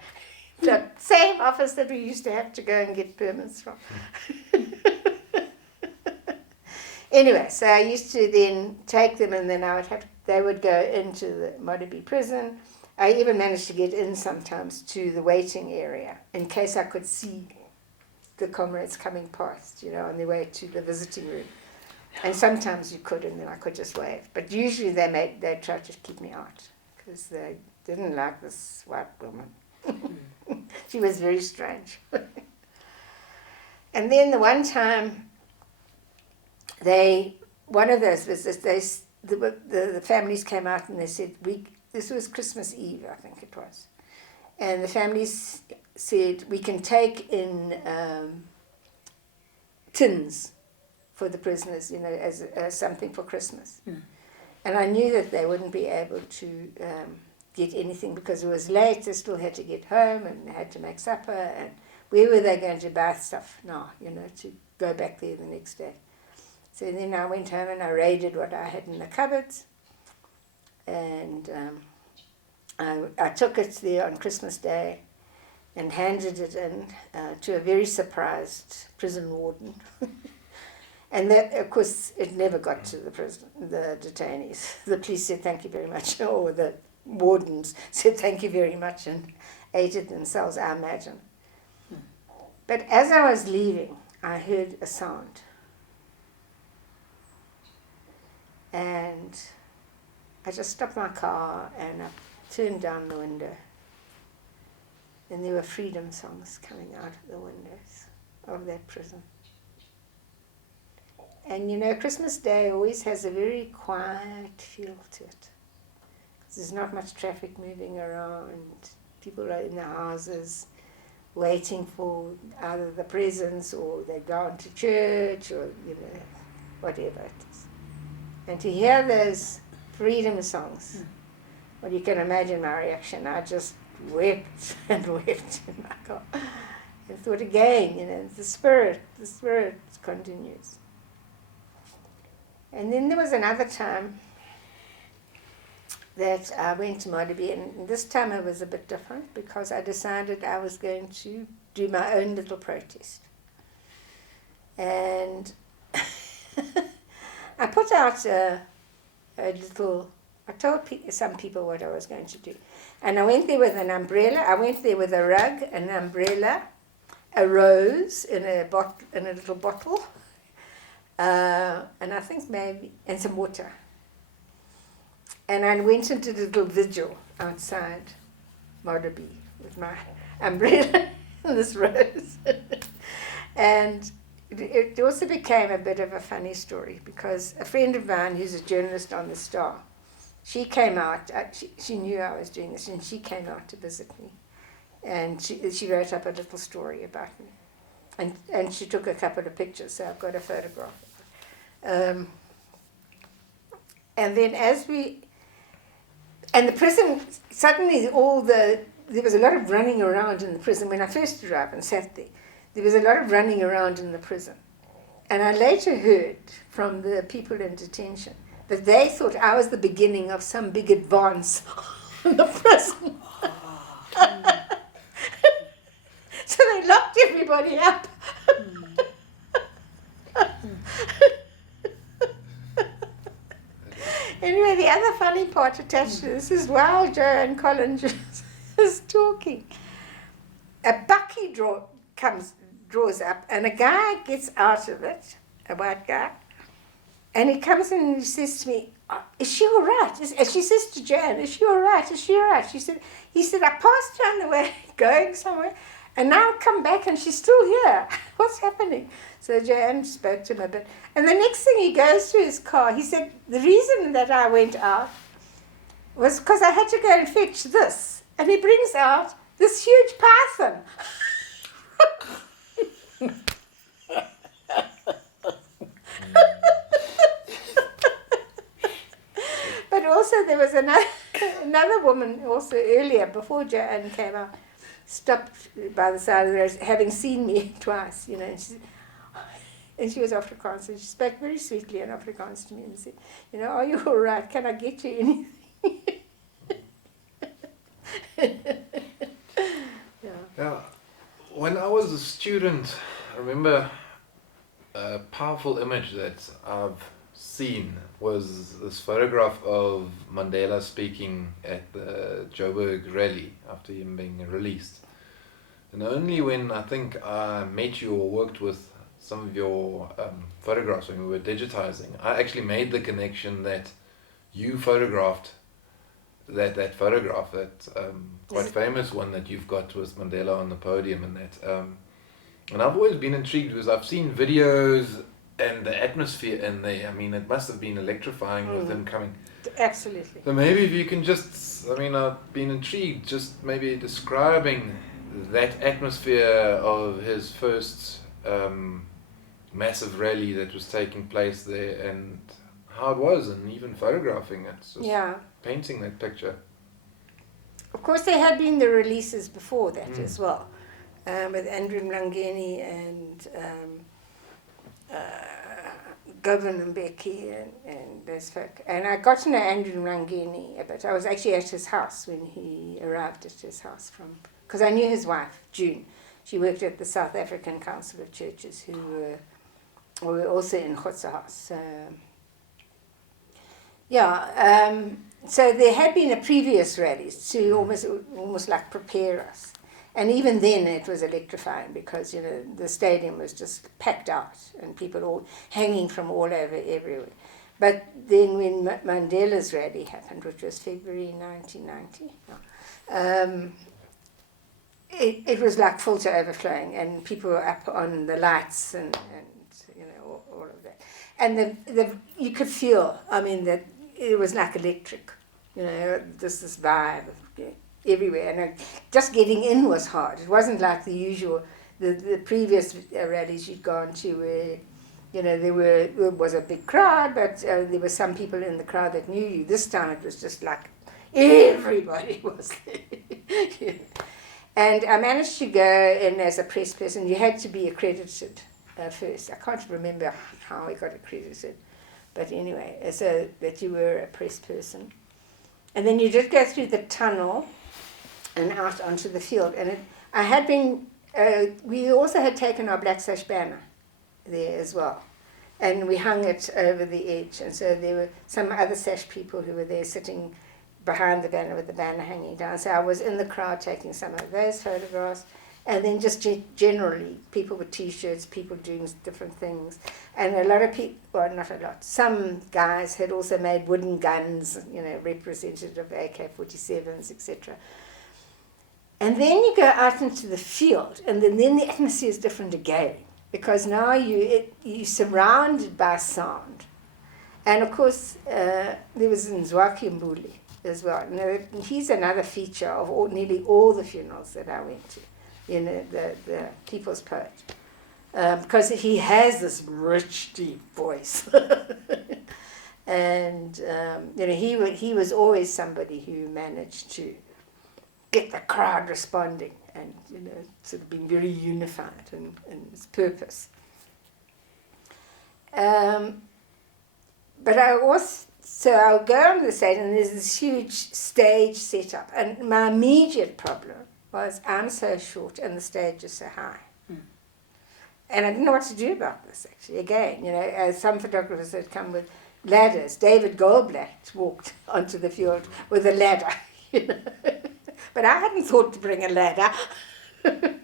The same office that we used to have to go and get permits from. Anyway, so I used to then take them, and then they would go into the Modibé prison, I even managed to get in sometimes to the waiting area in case I could see the comrades coming past, you know, on their way to the visiting room. And sometimes you could, and then I could just wave. But usually they tried to keep me out because they didn't like this white woman. She was very strange. And then the one time, one of those visits, the families came out and they said, this was Christmas Eve, I think it was. And the families said, we can take in tins for the prisoners, you know, as something for Christmas. Mm. And I knew that they wouldn't be able to get anything because it was late. They still had to get home and they had to make supper. And where were they going to buy stuff now, you know, to go back there the next day? So then I went home and I raided what I had in the cupboards. And I took it there on Christmas Day and handed it in to a very surprised prison warden. And that, of course, it never got to the detainees. The police said thank you very much, or the wardens said thank you very much and ate it themselves, I imagine. But as I was leaving, I heard a sound. And I just stopped my car and I turned down the window. And there were freedom songs coming out of the windows of that prison. And you know, Christmas Day always has a very quiet feel to it. There's not much traffic moving around. People are in their houses waiting for either the presents or they're going to church or, you know, whatever it is. And to hear those freedom songs, well, you can imagine my reaction. I just wept and wept in my car. And thought again, you know, the spirit continues. And then there was another time that I went to Malibu, and this time it was a bit different because I decided I was going to do my own little protest. And I put out a little, I told some people what I was going to do. And I went there with an umbrella, I went there with a rug, an umbrella, a rose in a little bottle, and I think maybe, and some water. And I went into the little vigil outside Malibu with my umbrella and this rose. And it also became a bit of a funny story because a friend of mine who's a journalist on the Star, she came out, she knew I was doing this, and she came out to visit me. And she wrote up a little story about me. And she took a couple of pictures, so I've got a photograph. And then and the prison, suddenly there was a lot of running around in the prison. When I first arrived and sat there was a lot of running around in the prison. And I later heard from the people in detention that they thought I was the beginning of some big advance in the prison. So they locked everybody up. Anyway, the other funny part attached to this is while Joanne Collins is talking, a bucky draws up, and a guy gets out of it, a white guy, and he comes in and he says to me, "Is she all right?" And she says to Joanne, "Is she all right? Is she all right?" He said, "I passed her on the way going somewhere, and now I've come back and she's still here. What's happening?" So Joanne spoke to him a bit. And the next thing he goes to his car, he said, "The reason that I went out was because I had to go and fetch this." And he brings out this huge python. But also there was another woman also earlier, before Joanne came out, stopped by the side of the road, having seen me twice, you know, and she was Afrikaans, and she spoke very sweetly in Afrikaans to me and said, "You know, are you all right? Can I get you anything?" Yeah. When I was a student, I remember a powerful image that I've seen was this photograph of Mandela speaking at the Joburg rally after him being released. And only when I think I met you or worked with some of your photographs when we were digitizing, I actually made the connection that you photographed that photograph, that quite famous one that you've got with Mandela on the podium and that. And I've always been intrigued because I've seen videos and the atmosphere in there. I mean, it must have been electrifying with him coming. Absolutely. So maybe if you can just, I mean, I've been intrigued, just maybe describing that atmosphere of his first massive rally that was taking place there and how it was, and even photographing it, just painting that picture. Of course, there had been the releases before that as well, with Andrew Mlangeni and Governor Mbeki and those folk. And I got to know Andrew Mlangeni, but I was actually at his house when he arrived at his house because I knew his wife, June. She worked at the South African Council of Churches, who were also in Khotsa House. So there had been a previous rally to almost like prepare us. And even then it was electrifying because, you know, the stadium was just packed out and people all hanging from all over everywhere. But then when Mandela's rally happened, which was February 1990, it was like full to overflowing and people were up on the lights and you know, all of that. And you could feel, I mean, that it was like electric, you know, this vibe everywhere. And just getting in was hard. It wasn't like the usual, the previous rallies you'd gone to where, you know, there was a big crowd, but there were some people in the crowd that knew you. This time it was just like everybody was there. Yeah. And I managed to go in as a press person. You had to be accredited first. I can't remember how I got accredited. But anyway, so that you were a press person. And then you did go through the tunnel and out onto the field. And we also had taken our Black Sash banner there as well. And we hung it over the edge. And so there were some other Sash people who were there sitting behind the banner with the banner hanging down. So I was in the crowd taking some of those photographs. And then just generally, people with T-shirts, people doing different things. And a lot of people, well, not a lot, some guys had also made wooden guns, you know, representative of AK-47s, etc. And then you go out into the field, and then the atmosphere is different again, because now you're surrounded by sound. And of course, there was Nzwaki Mbuli as well. And he's another feature of nearly all the funerals that I went to. You know, the people's poet, because he has this rich, deep voice, and you know, he was always somebody who managed to get the crowd responding, and you know, sort of being very unified in its purpose. But I'll go on the stage, and there's this huge stage set up, and my immediate problem was I'm so short and the stage is so high. And I didn't know what to do about this, actually. Again, you know, some photographers had come with ladders. David Goldblatt walked onto the field with a ladder, you know. But I hadn't thought to bring a ladder. And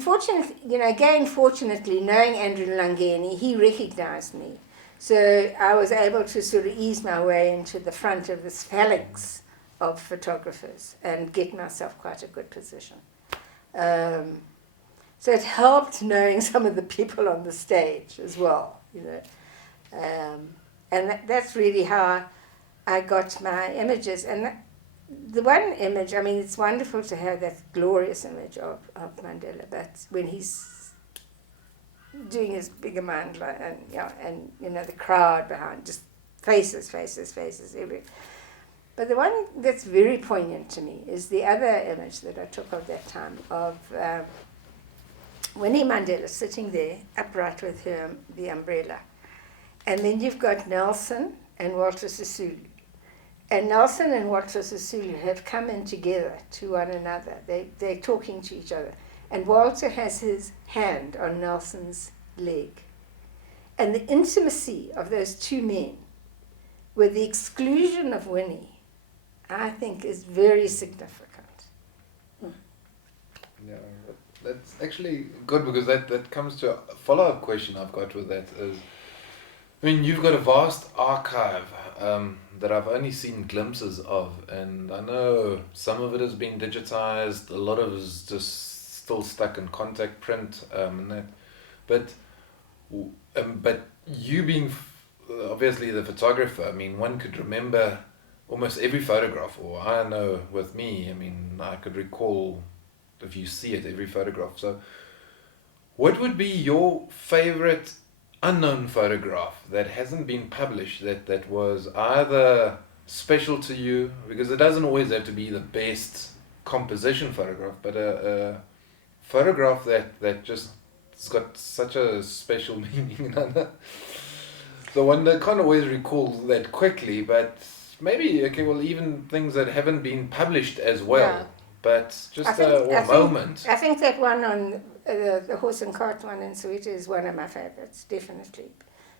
fortunately, you know, again, fortunately, knowing Andrew Langeni, he recognized me. So I was able to sort of ease my way into the front of this phalanx of photographers and get myself quite a good position. So it helped knowing some of the people on the stage as well, you know. And that's really how I got my images. And the one image, I mean, it's wonderful to have that glorious image of Mandela, but when he's doing his bigger mind, and you know, the crowd behind, just faces everywhere. But the one that's very poignant to me is the other image that I took of that time of Winnie Mandela sitting there upright with the umbrella. And then you've got Nelson and Walter Sisulu. And Nelson and Walter Sisulu have come in together to one another. They're talking to each other. And Walter has his hand on Nelson's leg. And the intimacy of those two men with the exclusion of Winnie, I think is very significant. Yeah, that's actually good, because that comes to a follow-up question I've got with that is, I mean, you've got a vast archive that I've only seen glimpses of, and I know some of it has been digitized, a lot of it is just still stuck in contact print, and that. But you being obviously the photographer, I mean, one could remember almost every photograph, or I know with me, I mean, I could recall, if you see it, every photograph. So what would be your favorite unknown photograph that hasn't been published, that was either special to you, because it doesn't always have to be the best composition photograph, but a photograph that just has got such a special meaning? The one that can't always recall that quickly, but maybe, okay, well, even things that haven't been published as well. Yeah. But just a moment. I think that one on the horse and cart one in Soweto is one of my favorites, definitely.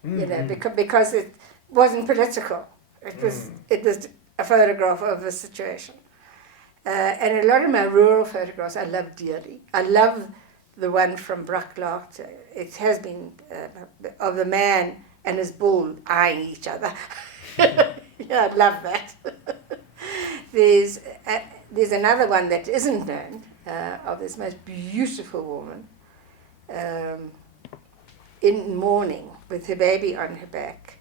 Mm-hmm. You know, because it wasn't political. It was a photograph of a situation. And a lot of my rural photographs I love dearly. I love the one from Bracklaat. It has been of a man and his bull eyeing each other. Yeah, I love that. There's another one that isn't known, of this most beautiful woman in mourning with her baby on her back,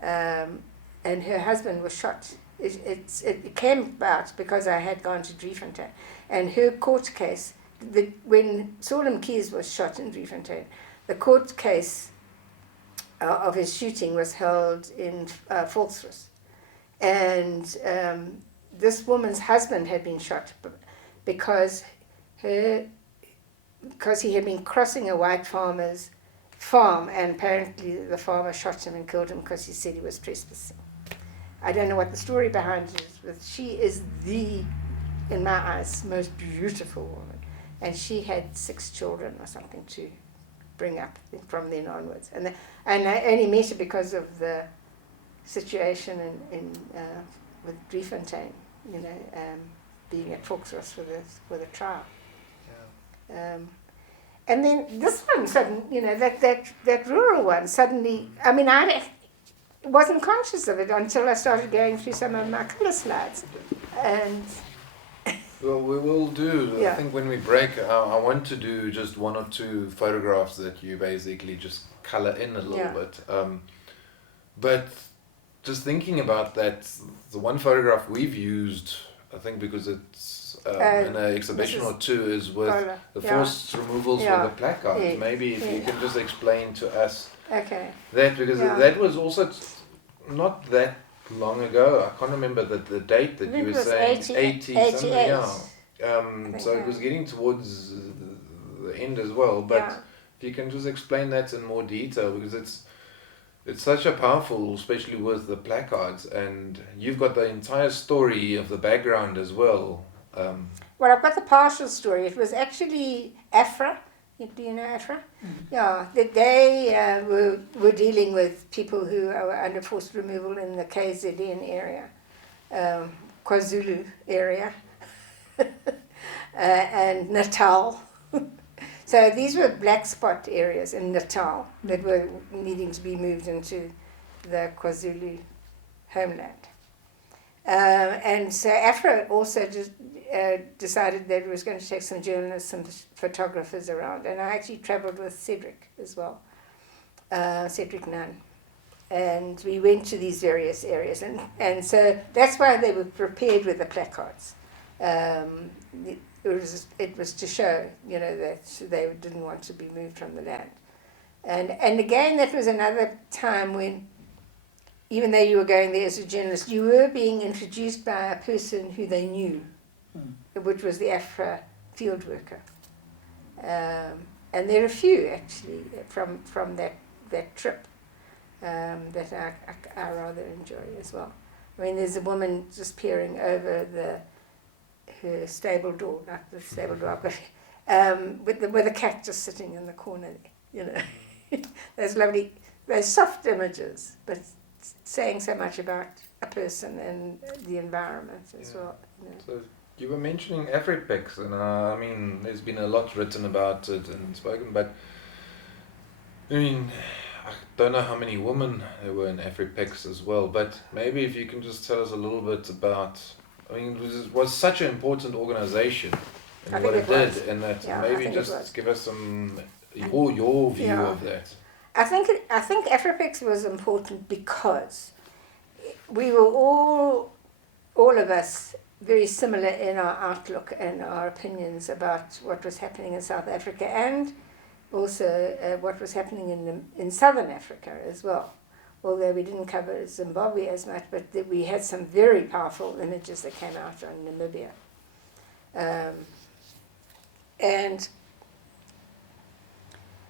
and her husband was shot. It came about because I had gone to Driefontein, and her court case, when Saul Mkhize was shot in Driefontein, the court case of his shooting was held in Volksrust. And this woman's husband had been shot because he had been crossing a white farmer's farm, and apparently the farmer shot him and killed him because he said he was trespassing. I don't know what the story behind it is, but she is in my eyes, most beautiful woman. And she had 6 children or something to bring up from then onwards. And I only met her because of the situation with Driefontein, you know, being at Volksrust for the trial. Yeah. And then this one suddenly, you know, that rural one suddenly, I mean, I wasn't conscious of it until I started going through some of my colour slides. And well, we will do, yeah. I think when we break, I want to do just 1 or 2 photographs that you basically just colour in a little bit. But just thinking about that, the one photograph we've used, I think because it's in an exhibition or 2, is with the forced removals with the placards. Yeah. Maybe if you can just explain to us that, because that was also not that long ago. I can't remember the date that you were saying. 80 something. Yeah. So it was getting towards the end as well. But if you can just explain that in more detail, because it's such a powerful, especially with the placards, and you've got the entire story of the background as well. Well, I've got the partial story. It was actually Afra. Do you know Afra? Mm-hmm. Yeah, that they were dealing with people who are under forced removal in the KZN area, KwaZulu area, and Natal. So these were black spot areas in Natal that were needing to be moved into the KwaZulu homeland. And so Afra also just decided that it was going to take some journalists and photographers around. And I actually travelled with Cedric as well, Cedric Nunn. And we went to these various areas. And so that's why they were prepared with the placards. It was to show, you know, that they didn't want to be moved from the land. And again, that was another time when, even though you were going there as a journalist, you were being introduced by a person who they knew, which was the Afra field worker. And there are a few, actually, from that trip that I rather enjoy as well. I mean, there's a woman just peering over her stable door, not the stable door, but with a cat just sitting in the corner there, you know. Those lovely they're soft images, but saying so much about a person and the environment as well. You know. So you were mentioning Afrapix, and I mean, there's been a lot written about it and spoken, but I mean, I don't know how many women there were in Afrapix as well, but maybe if you can just tell us a little bit about, I mean, it was such an important organization and what it did, and that maybe just give us some, your view of that. I think Afrapix was important because we were all of us very similar in our outlook and our opinions about what was happening in South Africa, and also what was happening in Southern Africa as well. Although we didn't cover Zimbabwe as much, but we had some very powerful images that came out on Namibia. And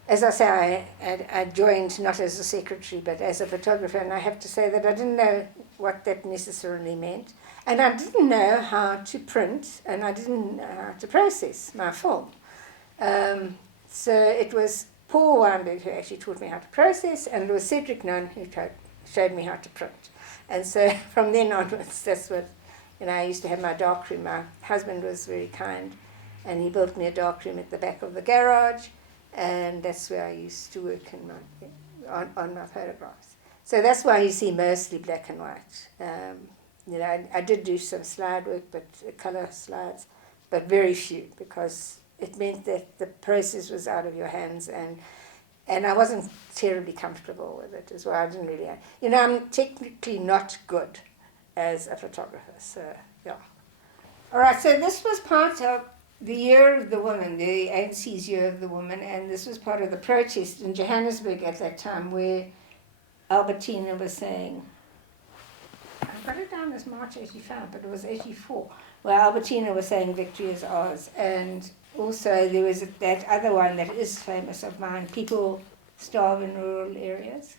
as I say, I joined not as a secretary but as a photographer, and I have to say that I didn't know what that necessarily meant, and I didn't know how to print, and I didn't know how to process my film. So it was Paul Weinberg who actually taught me how to process, and it was Cedric Nunn who showed me how to print. And so from then onwards, that's what, I used to have my darkroom. My husband was very kind, and he built me a darkroom at the back of the garage, and that's where I used to work on my photographs. So that's why you see mostly black and white. I did do some slide work, but color slides, but very few, because it meant that the process was out of your hands, and I wasn't terribly comfortable with it as well. I didn't really, I'm technically not good as a photographer, so yeah. All right, so this was part of the Year of the Woman, the ANC's Year of the Woman, and this was part of the protest in Johannesburg at that time, where Albertina was saying, I've got it down as March 85, but it was 84, where Albertina was saying victory is ours. And also there was that other one that is famous of mine, people starve in rural areas.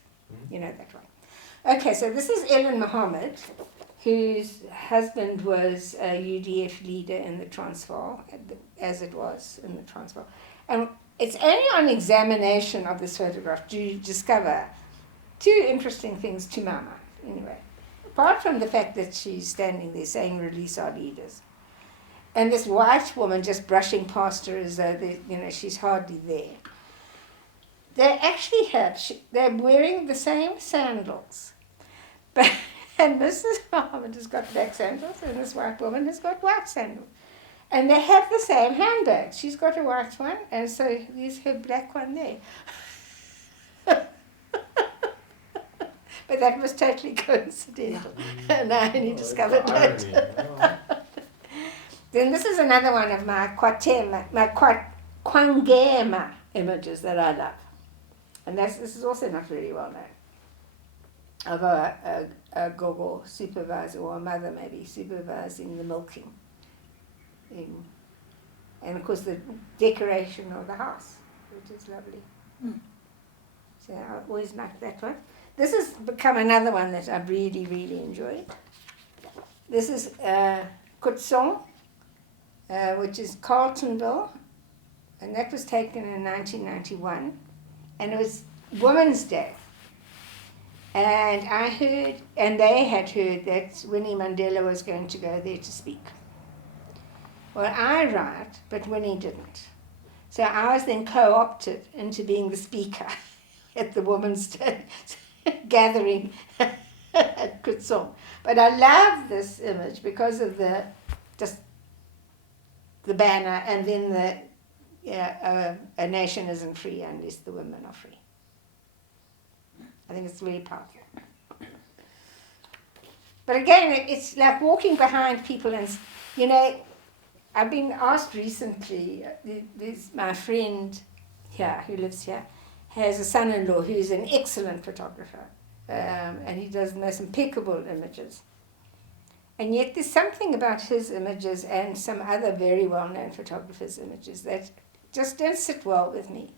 You know that one. Okay, so this is Ellen Mohammed, whose husband was a UDF leader in the Transvaal, as it was in the Transvaal. And it's only on examination of this photograph do you discover two interesting things to my mind, anyway. Apart from the fact that she's standing there saying, release our leaders. And this white woman just brushing past her as though she's hardly there. They actually they're wearing the same sandals. And Mrs. Mohammed has got black sandals, and this white woman has got white sandals. And they have the same handbag. She's got a white one, and so there's her black one there. But that was totally coincidental. And I only discovered that. Then this is another one of my Kwangema images that I love. And this is also not very well known. Of a gogo supervisor, or a mother maybe, supervising the milking. And of course the decoration of the house, which is lovely. So I always like that one. This has become another one that I've really, really enjoyed. This is Kutsong, which is Carltonville, and that was taken in 1991, and it was Women's Day. And I heard, and they had heard, that Winnie Mandela was going to go there to speak. Well, I write, but Winnie didn't. So I was then co-opted into being the speaker at the Women's Day gathering at Kutsong. But I love this image because of the banner, and then a nation isn't free unless the women are free. I think it's really powerful. But again, it's like walking behind people, and I've been asked recently, there's my friend here who lives here, has a son-in-law who's an excellent photographer, and he does the most impeccable images. And yet there's something about his images and some other very well-known photographers' images that just don't sit well with me.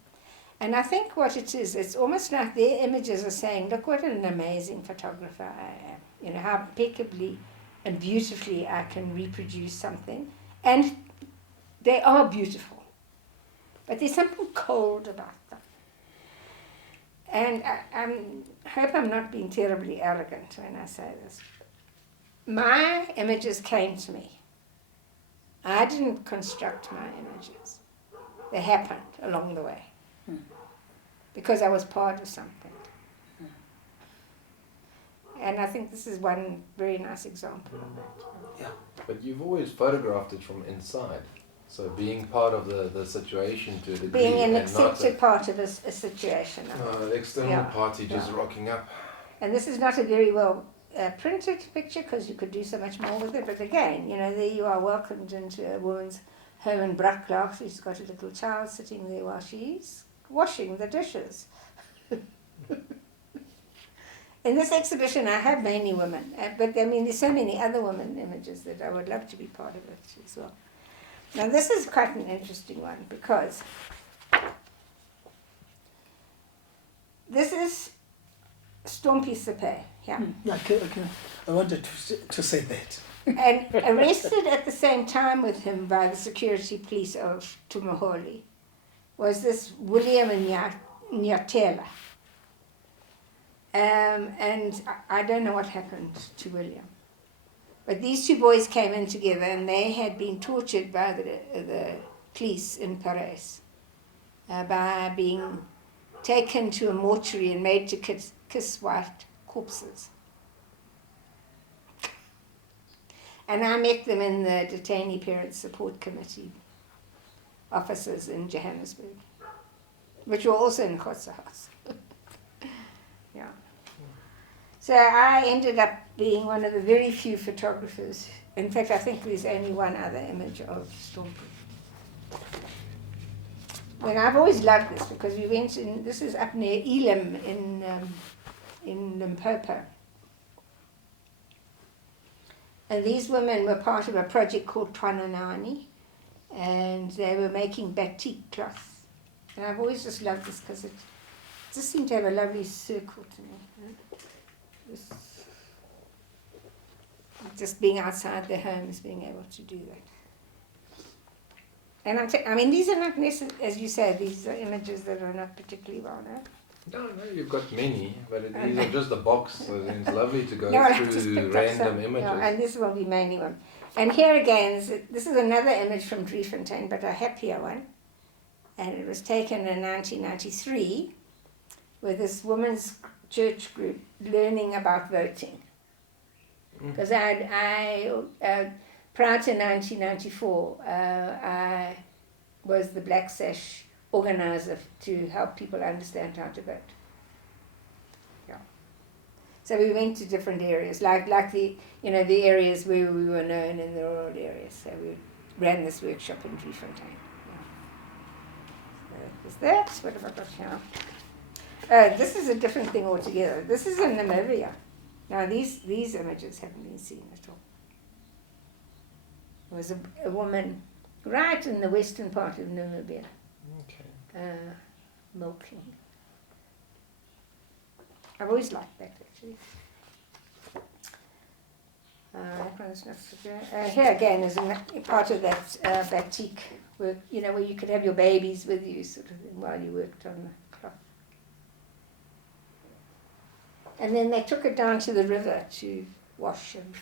And I think what it is, it's almost like their images are saying, look what an amazing photographer I am. How impeccably and beautifully I can reproduce something. And they are beautiful. But there's something cold about them. and I hope I'm not being terribly arrogant when I say this. My images came to me. I didn't construct my images. They happened along the way. Because I was part of something. And I think this is one very nice example of that. Yeah. But you've always photographed it from inside. So being part of the situation to a degree. Being an and not accepted part of a situation. no, the external party just rocking up. And this is not a very well printed picture because you could do so much more with it. But again, you know, there you are welcomed into a woman's home in Braklaag. She's got a little child sitting there while she's washing the dishes. In this exhibition, I have mainly women, but I mean, there's so many other women images that I would love to be part of it as well. Now, this is quite an interesting one because this is Stompie Sepe, yeah. Yeah, okay. I wanted to say that. And arrested at the same time with him by the security police of Tumaholi was this William Nyatela. And I don't know what happened to William. But these two boys came in together and they had been tortured by the police in Paris by being taken to a mortuary and made to kiss white corpses. And I met them in the Detainee Parents Support Committee offices in Johannesburg, which were also in Kotze House. Yeah. So I ended up being one of the very few photographers. In fact, I think there's only one other image of Stompie. And I've always loved this because we went in, this is up near Elim in Limpopo. And these women were part of a project called Twananani, and they were making batik cloth. And I've always just loved this because it just seemed to have a lovely circle to me. This, just being outside their homes, being able to do that. And I mean, these are not necessarily, as you say, these are images that are not particularly well known. No, you've got many, but these are just the box, so it's lovely to go just through picked up random some. images. No, and this will be mainly one. And here again, this is another image from Driefontein, but a happier one. And it was taken in 1993 with this women's church group learning about voting. Because prior to 1994, I was the Black Sash organizer to help people understand how to vote. Yeah. So we went to different areas, like the areas where we were known in the rural areas. So we ran this workshop in Driefontein. Yeah. So that's what have I got here? This is a different thing altogether. This is in Namibia. Now these images haven't been seen at all. There was a woman right in the western part of Namibia. Okay. Milking. I've always liked that actually. That one's not so good. Here again is a part of that batik work, where you could have your babies with you sort of thing while you worked on the cloth. And then they took it down to the river to wash and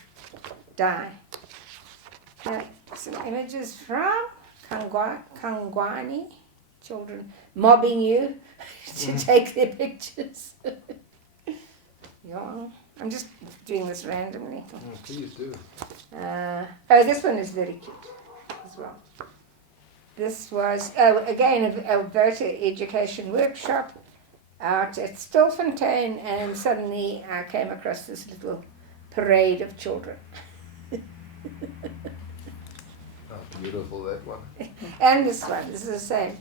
dye. Some images from Kangwani, children mobbing you to take their pictures. Yeah, I'm just doing this randomly. Please do. This one is very cute as well. This was, again, a voter education workshop out at Stilfontein, and suddenly I came across this little parade of children. Oh, beautiful, that one. And this one, this is the same.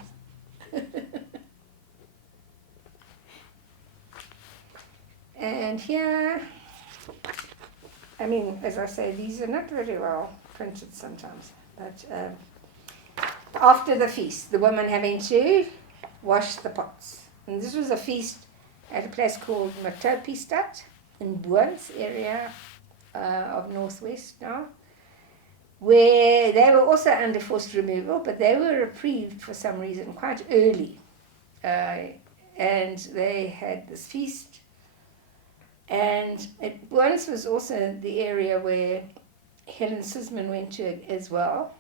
And here, I mean, as I say, these are not very well printed sometimes, but after the feast, the women having to wash the pots. And this was a feast at a place called Matopistad in Boons area of Northwest now, where they were also under forced removal, but they were reprieved for some reason quite early. And and they had this feast. And it once was also the area where Helen Sisman went to as well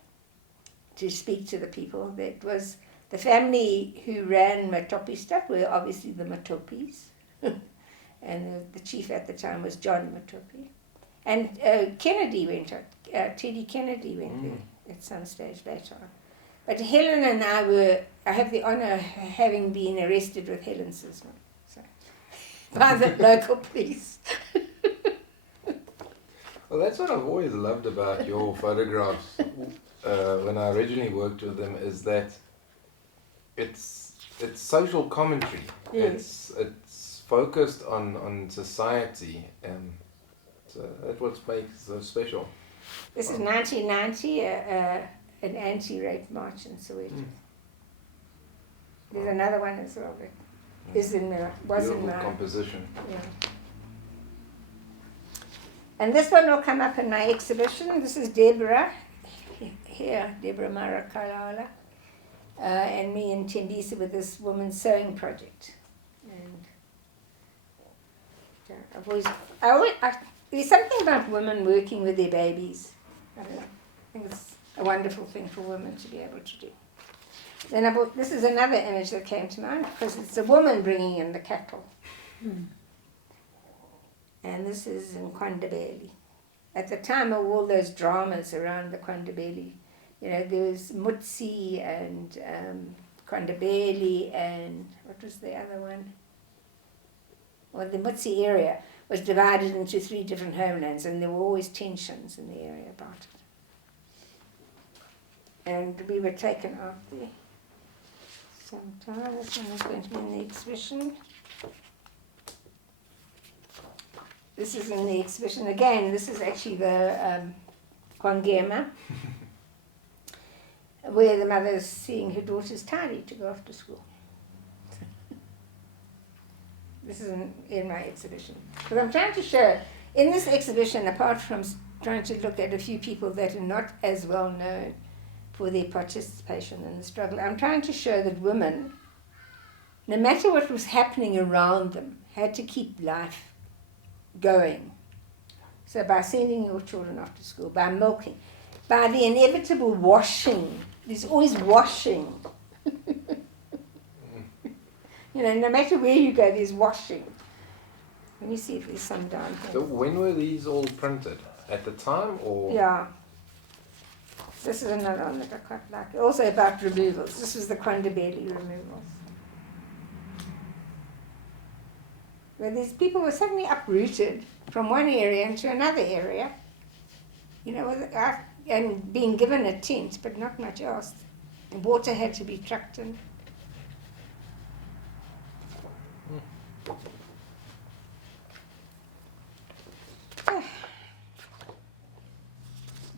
to speak to the people. That was the family who ran Matopi stuff were obviously the Matopis. And the chief at the time was John Matopi. And Kennedy went, Teddy Kennedy went there at some stage later on. But Helen and I have the honour of having been arrested with Helen Sisman, so, by the local police. Well, that's what I've always loved about your photographs when I originally worked with them, is that it's social commentary. Yes. It's focused on society, and so that's what makes it so special. This is 1990, an anti-rape march in Soweto. There's another one as well that was in my composition. Yeah. And this one will come up in my exhibition. This is Deborah, here, Deborah Marakalala, and me and Tembisa with this woman's sewing project. And there's something about women working with their babies. I don't know. I think it's a wonderful thing for women to be able to do. Then this is another image that came to mind because it's a woman bringing in the cattle. And this is in Kwandabeli. At the time of all those dramas around the Kwandabeli, there was Mutsi and Kwandabeli and what was the other one? Well, the Mutsi area was divided into 3 different homelands, and there were always tensions in the area about it. And we were taken out there sometime. This one is going to be in the exhibition. This is in the exhibition again. This is actually the Kwangema, where the mother is seeing her daughter's tidy to go off to school. This is in my exhibition. But I'm trying to show, in this exhibition, apart from trying to look at a few people that are not as well known for their participation in the struggle, I'm trying to show that women, no matter what was happening around them, had to keep life going. So by sending your children off to school, by milking, by the inevitable washing, there's always washing. No matter where you go, there's washing. Let me see if there's some down here. So when were these all printed? At the time, or? Yeah. This is another one that I quite like. Also about removals. This was the Kwandabeli removals. Where these people were suddenly uprooted from one area into another area, and being given a tent, but not much else. And water had to be trucked in.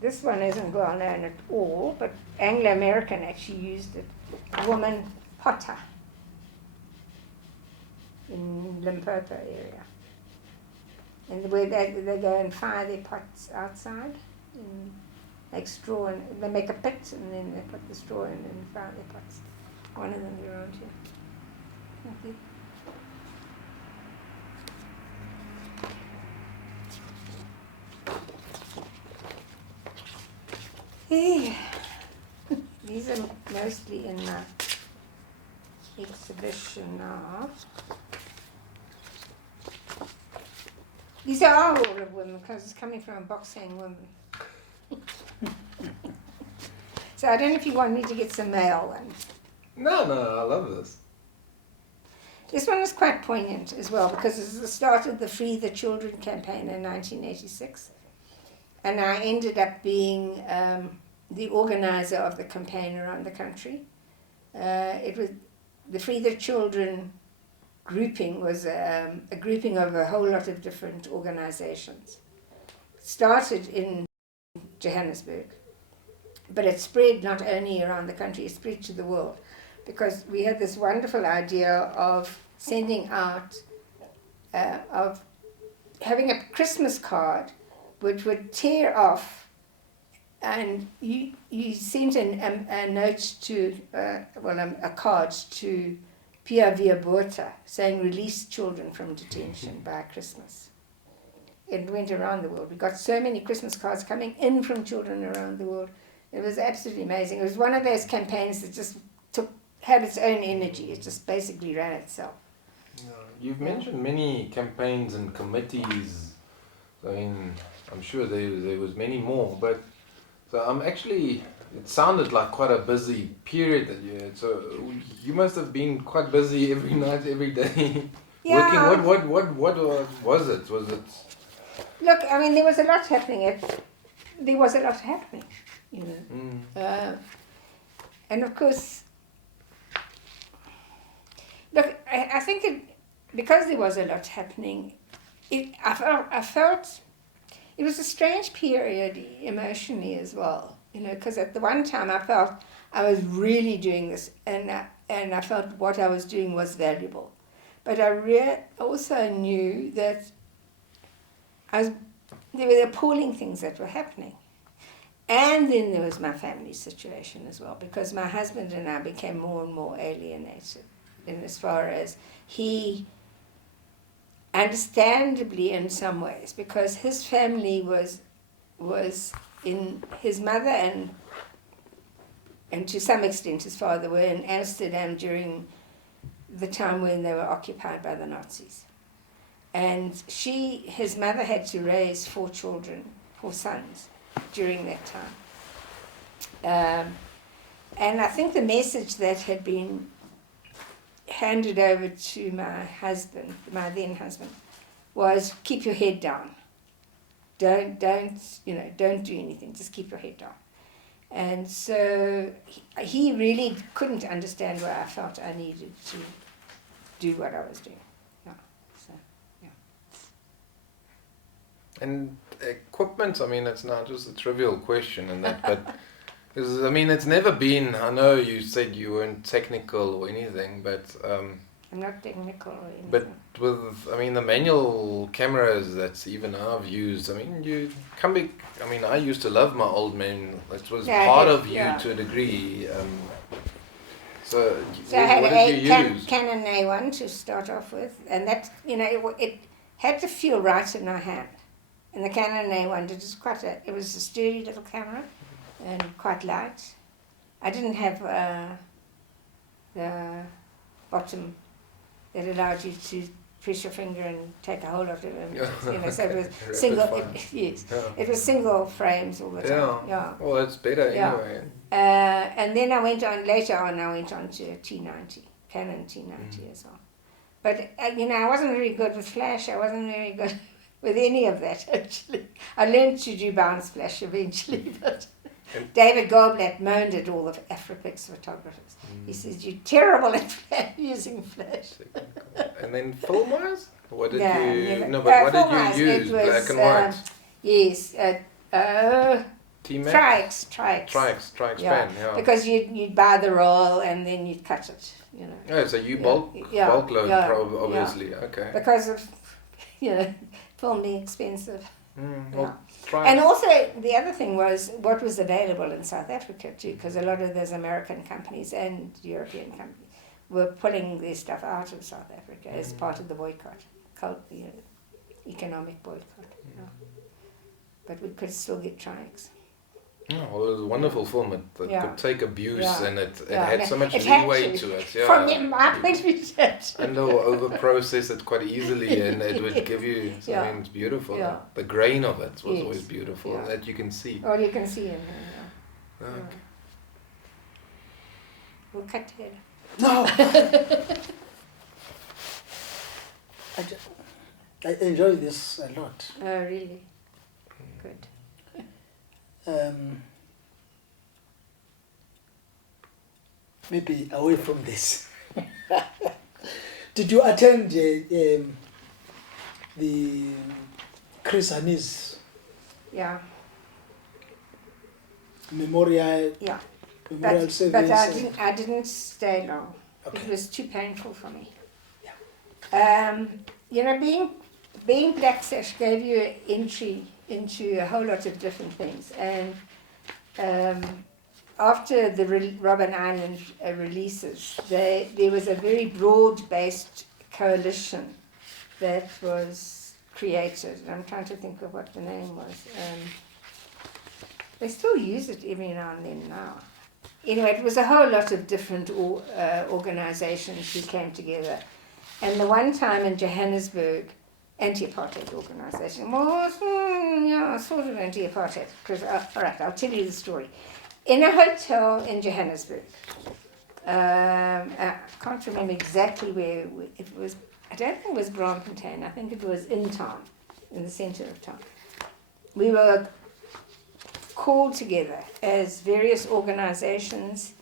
This one isn't well known at all, but Anglo-American actually used it. A woman potter in Limpopo area. And where they go and fire their pots outside, and make straw, and they make a pit, and then they put the straw in and fire their pots. One of them around here. Thank you. Hey. These are mostly in my exhibition now. These are all of women because it's coming from a box-hang woman. So I don't know if you want me to get some male ones. No, I love this. This one is quite poignant as well because it's the start of the Free the Children campaign in 1986. And I ended up being the organizer of the campaign around the country. It was the Free the Children grouping was a grouping of a whole lot of different organizations. It started in Johannesburg, but it spread not only around the country, it spread to the world, because we had this wonderful idea of sending out, of having a Christmas card which would tear off, and you sent a note to, a card to Pia Via Botha, saying release children from detention by Christmas. It went around the world. We got so many Christmas cards coming in from children around the world. It was absolutely amazing. It was one of those campaigns that just had its own energy. It just basically ran itself. Yeah. You've mentioned many campaigns and committees. I mean, I'm sure there was many more, but so I'm actually. It sounded like quite a busy period that you had. So you must have been quite busy every night, every day, Yeah. working. What was it? Was it? Look, I mean, there was a lot happening. There was a lot happening, you know. And of course, look, I think because there was a lot happening, I felt it was a strange period emotionally as well. You know, because at the one time I felt I was really doing this, and I felt what I was doing was valuable. But I also knew that there were appalling things that were happening. And then there was my family situation as well, because my husband and I became more and more alienated in as far as he, understandably in some ways, because his family was in his mother and to some extent his father were in Amsterdam during the time when they were occupied by the Nazis. And his mother had to raise 4 sons during that time. And I think the message that had been handed over to my then husband, was keep your head down. Don't do anything, just keep your head down. And so he really couldn't understand why I felt I needed to do what I was doing. Yeah. So, yeah. And equipment, I mean, it's not just a trivial question and that, but I mean, it's never been, I know you said you weren't technical or anything, but I'm not technical or anything. But with, I mean, the manual cameras that even I've used, I mean, I used to love my old man. It was part of you to a degree. So I had what did you use? Canon A1 to start off with, and that, it had to feel right in my hand. And the Canon A1 it was a sturdy little camera and quite light. I didn't have the bottom that allowed you to press your finger and take a whole lot of images. So it was it was single frames all the time. Yeah. Well, that's better anyway. And then later on I went on to a T90, Canon T90 as well. But I wasn't very good with flash. I wasn't very good with any of that actually. I learned to do bounce flash eventually, but David Goldblatt moaned at all the Afrapix photographers. He says, you're terrible at using flash. And then film-wise? What did what did you use? Black and white? Yes. T-Max? Trikes. Pen, yeah. Because you'd buy the roll and then you'd cut it, Oh, so you bulk load, obviously. Okay. Because of, film being expensive. Try and also, the other thing was what was available in South Africa too, because a lot of those American companies and European companies were pulling their stuff out of South Africa as part of the boycott, economic boycott. But we could still get Trikes. Oh, well, it was a wonderful film. It could take abuse and it had so much it leeway to it. Yeah. From my point of view, and they'll over-process it quite easily and it would give you something beautiful. Yeah. The grain of it was always beautiful that you can see. Oh, you can see it. Okay. We'll cut together. No! I enjoy this a lot. Oh, really? Good. Maybe away from this. Did you attend the Chris Hannis memorial service? But I didn't stay long. Okay. It was too painful for me. Yeah. Being Black Sash gave you an entry into a whole lot of different things, and after the Robben Island releases, there was a very broad-based coalition that was created. I'm trying to think of what the name was. They still use it every now and then now. Anyway, it was a whole lot of different organizations who came together. And the one time in Johannesburg, anti-apartheid organization was, sort of anti-apartheid. Because, all right, I'll tell you the story. In a hotel in Johannesburg, I can't remember exactly where it was. I don't think it was Braamfontein. I think it was in town, in the center of town. We were called together as various organizations,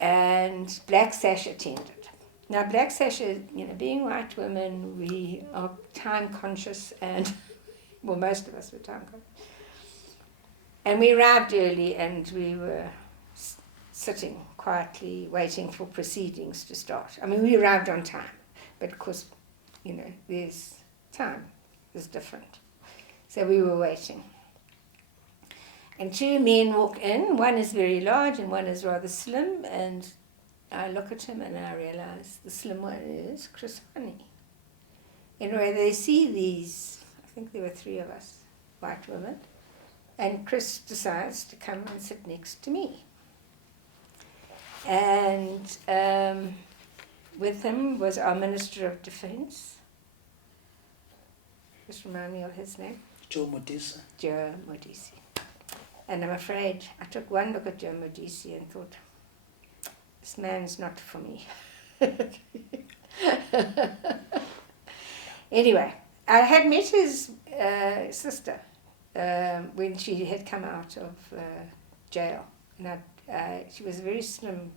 and Black Sash attended. Now, Black Sash is, being white women, we are time conscious, and, well, most of us were time conscious. And we arrived early, and we were sitting quietly, waiting for proceedings to start. I mean, we arrived on time, but of course, there's time is different. So we were waiting. And two men walk in. One is very large, and one is rather slim, and I look at him and I realize the slim one is Chris Hani. Anyway, they see these, I think there were three of us, white women, and Chris decides to come and sit next to me. And with him was our Minister of Defence. Just remind me of his name. Joe Modise. Joe Modise. And I'm afraid I took one look at Joe Modise and thought, this man's not for me. Anyway, I had met his sister when she had come out of jail. And she was a very slim,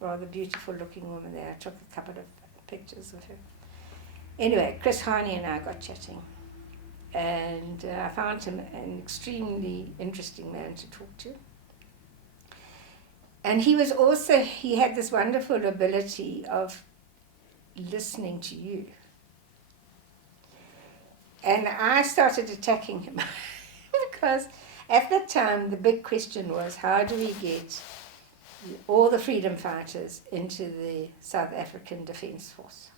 rather beautiful looking woman there. I took a couple of pictures of her. Anyway, Chris Hani and I got chatting. And I found him an extremely interesting man to talk to. And he had this wonderful ability of listening to you. And I started attacking him because at that time the big question was, how do we get all the freedom fighters into the South African Defence Force?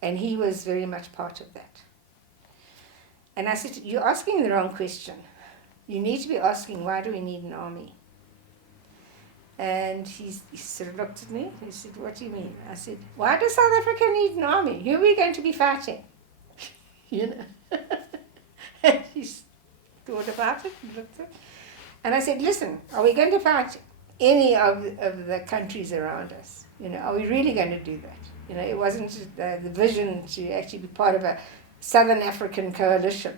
And he was very much part of that. And I said, you're asking the wrong question. You need to be asking, why do we need an army? And he sort of looked at me. He said, what do you mean? I said, why does South Africa need an army? Who are we going to be fighting? And he thought about it and looked at it. And I said, listen, are we going to fight any of the countries around us? Are we really going to do that? It wasn't the vision to actually be part of a Southern African coalition,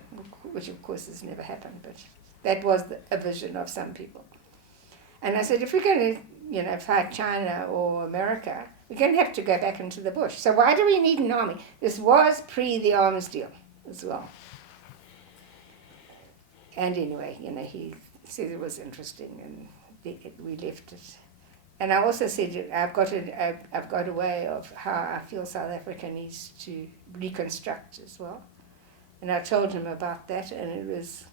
which of course has never happened, but that was a vision of some people. And I said, if we're going to, fight China or America, we're going to have to go back into the bush. So why do we need an army? This was pre the arms deal as well. And anyway, he said it was interesting, and we left it. And I also said, I've got a way of how I feel South Africa needs to reconstruct as well. And I told him about that, and it was,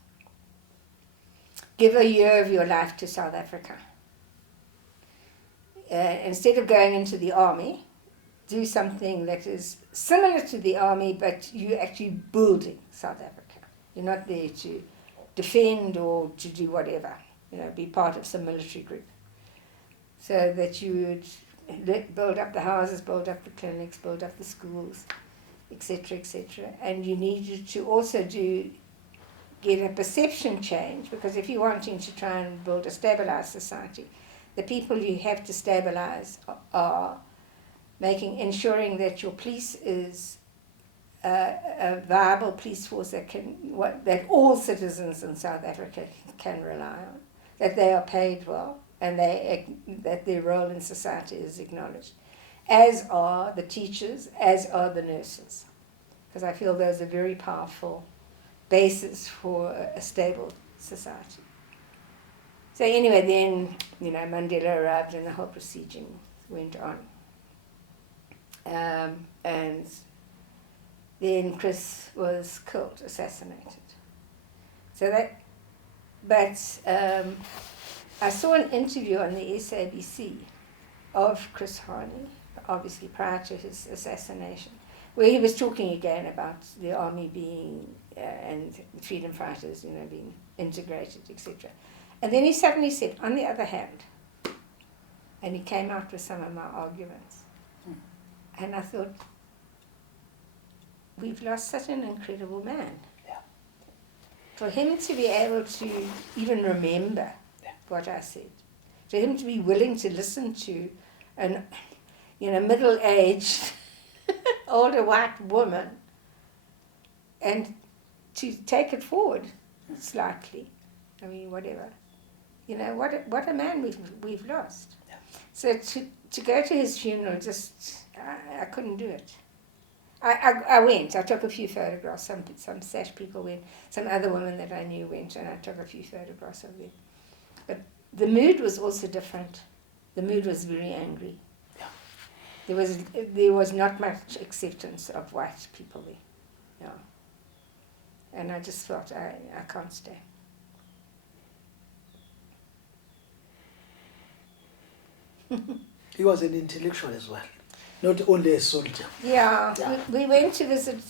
give a year of your life to South Africa. Instead of going into the army, do something that is similar to the army, but you're actually building South Africa. You're not there to defend or to do whatever, be part of some military group. So that you would build up the houses, build up the clinics, build up the schools, etc., etc. And you needed to also get a perception change, because if you're wanting to try and build a stabilized society, the people you have to stabilize are ensuring that your police is a viable police force that all citizens in South Africa can rely on, that they are paid well, and that their role in society is acknowledged, as are the teachers, as are the nurses, because I feel those are very powerful basis for a stable society. So anyway, then Mandela arrived and the whole proceeding went on, and then Chris was killed, assassinated. So that, but I saw an interview on the SABC of Chris Hani, obviously prior to his assassination, where he was talking again about the army being, and the freedom fighters, being integrated, etc. And then he suddenly said, on the other hand, and he came out with some of my arguments. And I thought, we've lost such an incredible man. Yeah. For him to be able to even remember what I said, for him to be willing to listen to an middle-aged, older white woman and to take it forward slightly. I mean, whatever. What a man we've lost. Yeah. So to go to his funeral, I couldn't do it. I went. I took a few photographs. Some Sash people went. Some other women that I knew went, and I took a few photographs of them. But the mood was also different. The mood was very angry. Yeah. There was not much acceptance of white people there. Yeah. And I just felt I can't stay. He was an intellectual as well, not only a soldier. Yeah, Yeah. we went to visit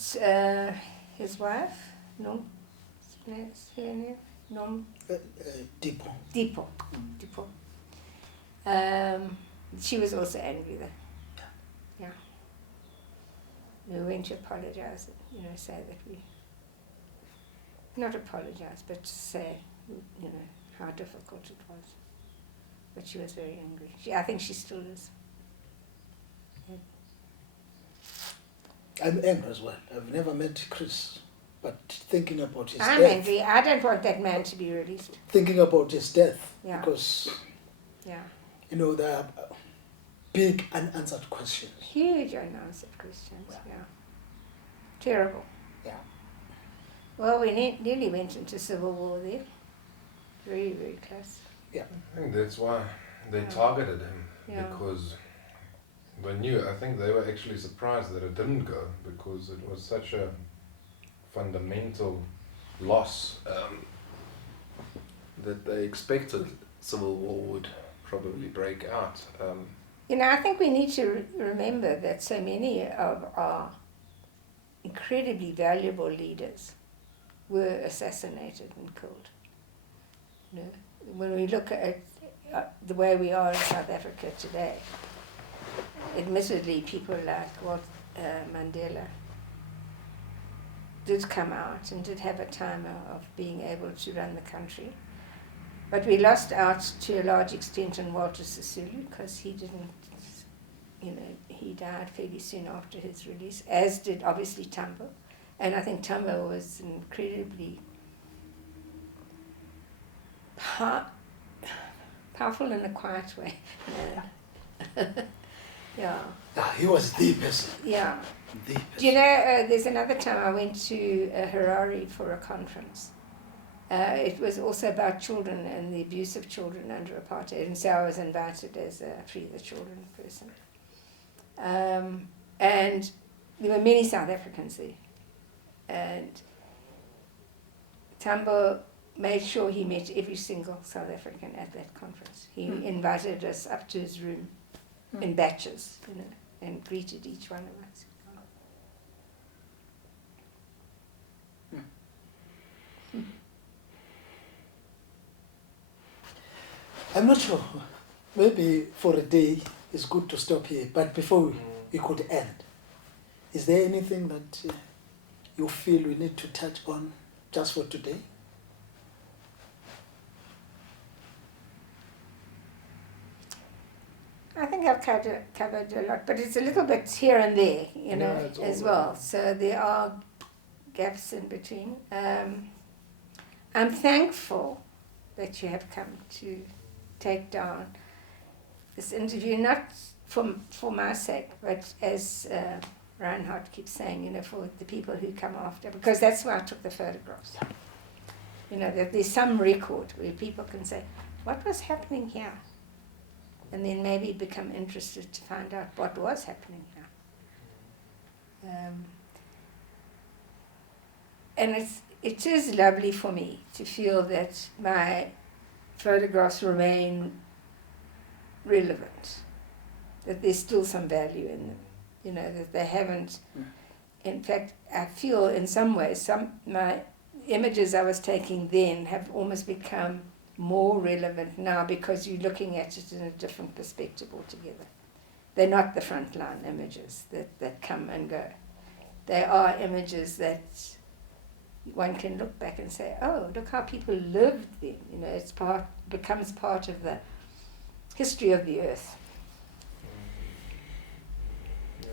his wife, Nom. What's her name? Nom. Deepo. Deepo. She was also angry though. Yeah. We went to apologize, say that we, not apologize, but to say, how difficult it was. But she was very angry. I think she still is. I'm angry as well. I've never met Chris, but thinking about his I'm death. angry. I don't want that man to be released. Thinking about his death, Yeah. because Yeah. there are big unanswered questions. Huge unanswered questions. Yeah. Terrible. Yeah. Well, we nearly went into civil war there. Very, very close. I think that's why they Yeah. targeted him, Yeah. because they knew. I think they were actually surprised that it didn't go, because it was such a fundamental loss That they expected civil war would probably break out. I think we need to remember that so many of our incredibly valuable leaders were assassinated and killed. When we look at the way we are in South Africa today, admittedly people like Mandela did come out and did have a time of being able to run the country. But we lost out to a large extent on Walter Sisulu, because he didn't, he died fairly soon after his release, as did obviously Tambo. And I think Tambo was incredibly powerful in a quiet way. Yeah. He was the person. Yeah. The person. Do you know, there's another time I went to Harare for a conference. It was also about children and the abuse of children under apartheid, and so I was invited as a Free the Children person. And there were many South Africans there. And Tambo made sure he met every single South African at that conference. He invited us up to his room in batches, and greeted each one of us. I'm not sure. Maybe for a day it's good to stop here, but before we could end, is there anything that you feel we need to touch on just for today? I think I've covered a lot, but it's a little bit here and there, it's all as well. So there are gaps in between. I'm thankful that you have come to take down this interview, not for my sake, but as Reinhardt keeps saying, for the people who come after, because that's why I took the photographs. That there's some record where people can say, what was happening here? And then maybe become interested to find out what was happening here. And it is lovely for me to feel that my photographs remain relevant, that there's still some value in them, you know, that they haven't. In fact, I feel in some ways my images I was taking then have almost become more relevant now because you're looking at it in a different perspective altogether. They're not the frontline images that come and go. They are images that one can look back and say, oh, look how people lived then. You know, it's becomes part of the history of the earth. Yeah.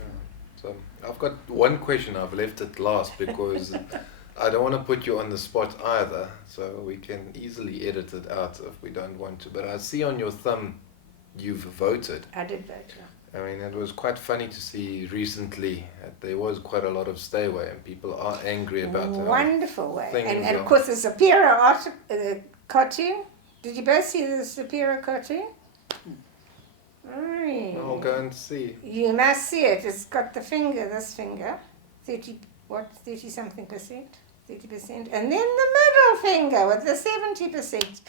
So I've got one question. I've left it last because I don't want to put you on the spot either. So we can easily edit it out if we don't want to. But I see on your thumb you've voted. I did vote, yeah. I mean, it was quite funny to see recently that there was quite a lot of stay away and people are angry about it. Wonderful way. And of course the Sapira cartoon. Did you both see the Sapira cartoon? Right. I'll go and see. You must see it. It's got the finger, this finger, 30 something percent, 30%, and then the middle finger with the 70%.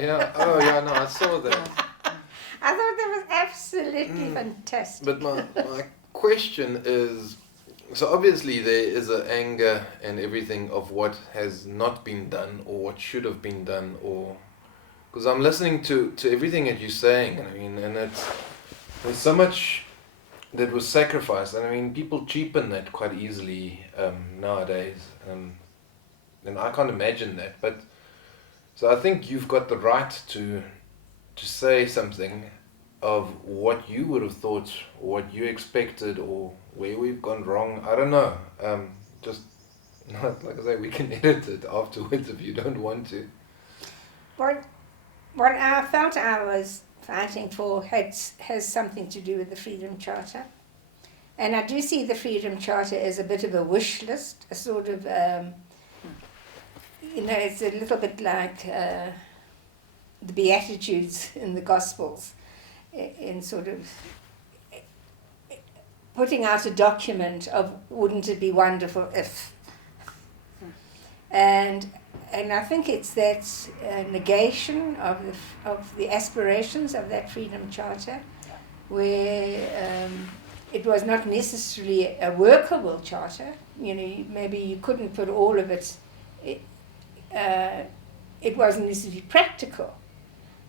Yeah, oh yeah, no, I saw that. I thought that was absolutely fantastic. But my question is, so obviously there is an anger and everything of what has not been done or what should have been done, or because I'm listening to everything that you're saying, I mean, and there's so much that was sacrificed, and I mean people cheapen that quite easily nowadays, and I can't imagine that. But so I think you've got the right to say something of what you would have thought, or what you expected, or where we've gone wrong. I don't know. Just not, like I say, we can edit it afterwards if you don't want to. What I felt I was fighting for has something to do with the Freedom Charter. And I do see the Freedom Charter as a bit of a wish list, a sort of, you know, it's a little bit like the Beatitudes in the Gospels, in sort of putting out a document of wouldn't it be wonderful if. And I think it's that negation of the aspirations of that Freedom Charter, where it was not necessarily a workable charter. You know, maybe you couldn't put all of it. It wasn't necessarily practical,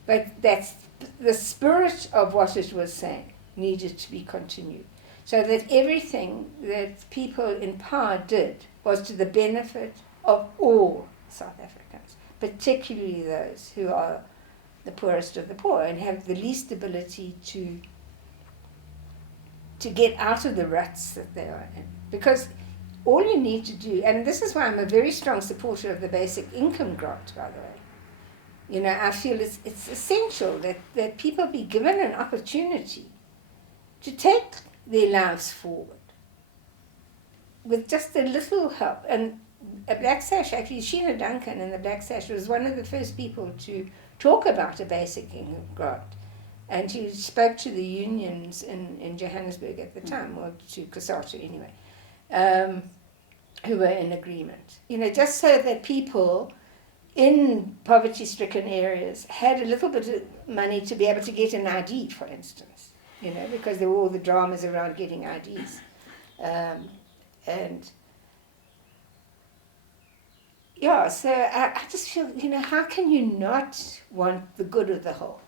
but that's the spirit of what it was saying needed to be continued, so that everything that people in power did was to the benefit of all South Africans, particularly those who are the poorest of the poor and have the least ability to get out of the ruts that they are in. Because all you need to do, and this is why I'm a very strong supporter of the basic income grant, by the way. You know, I feel it's essential that people be given an opportunity to take their lives forward with just a little help. And a Black Sash, actually, Sheena Duncan in the Black Sash was one of the first people to talk about a basic income grant. And she spoke to the unions in Johannesburg at the time, or to COSATU anyway, who were in agreement. You know, just so that people in poverty-stricken areas had a little bit of money to be able to get an ID, for instance, you know, because there were all the dramas around getting IDs. And yeah, so I just feel, you know, how can you not want the good of the whole?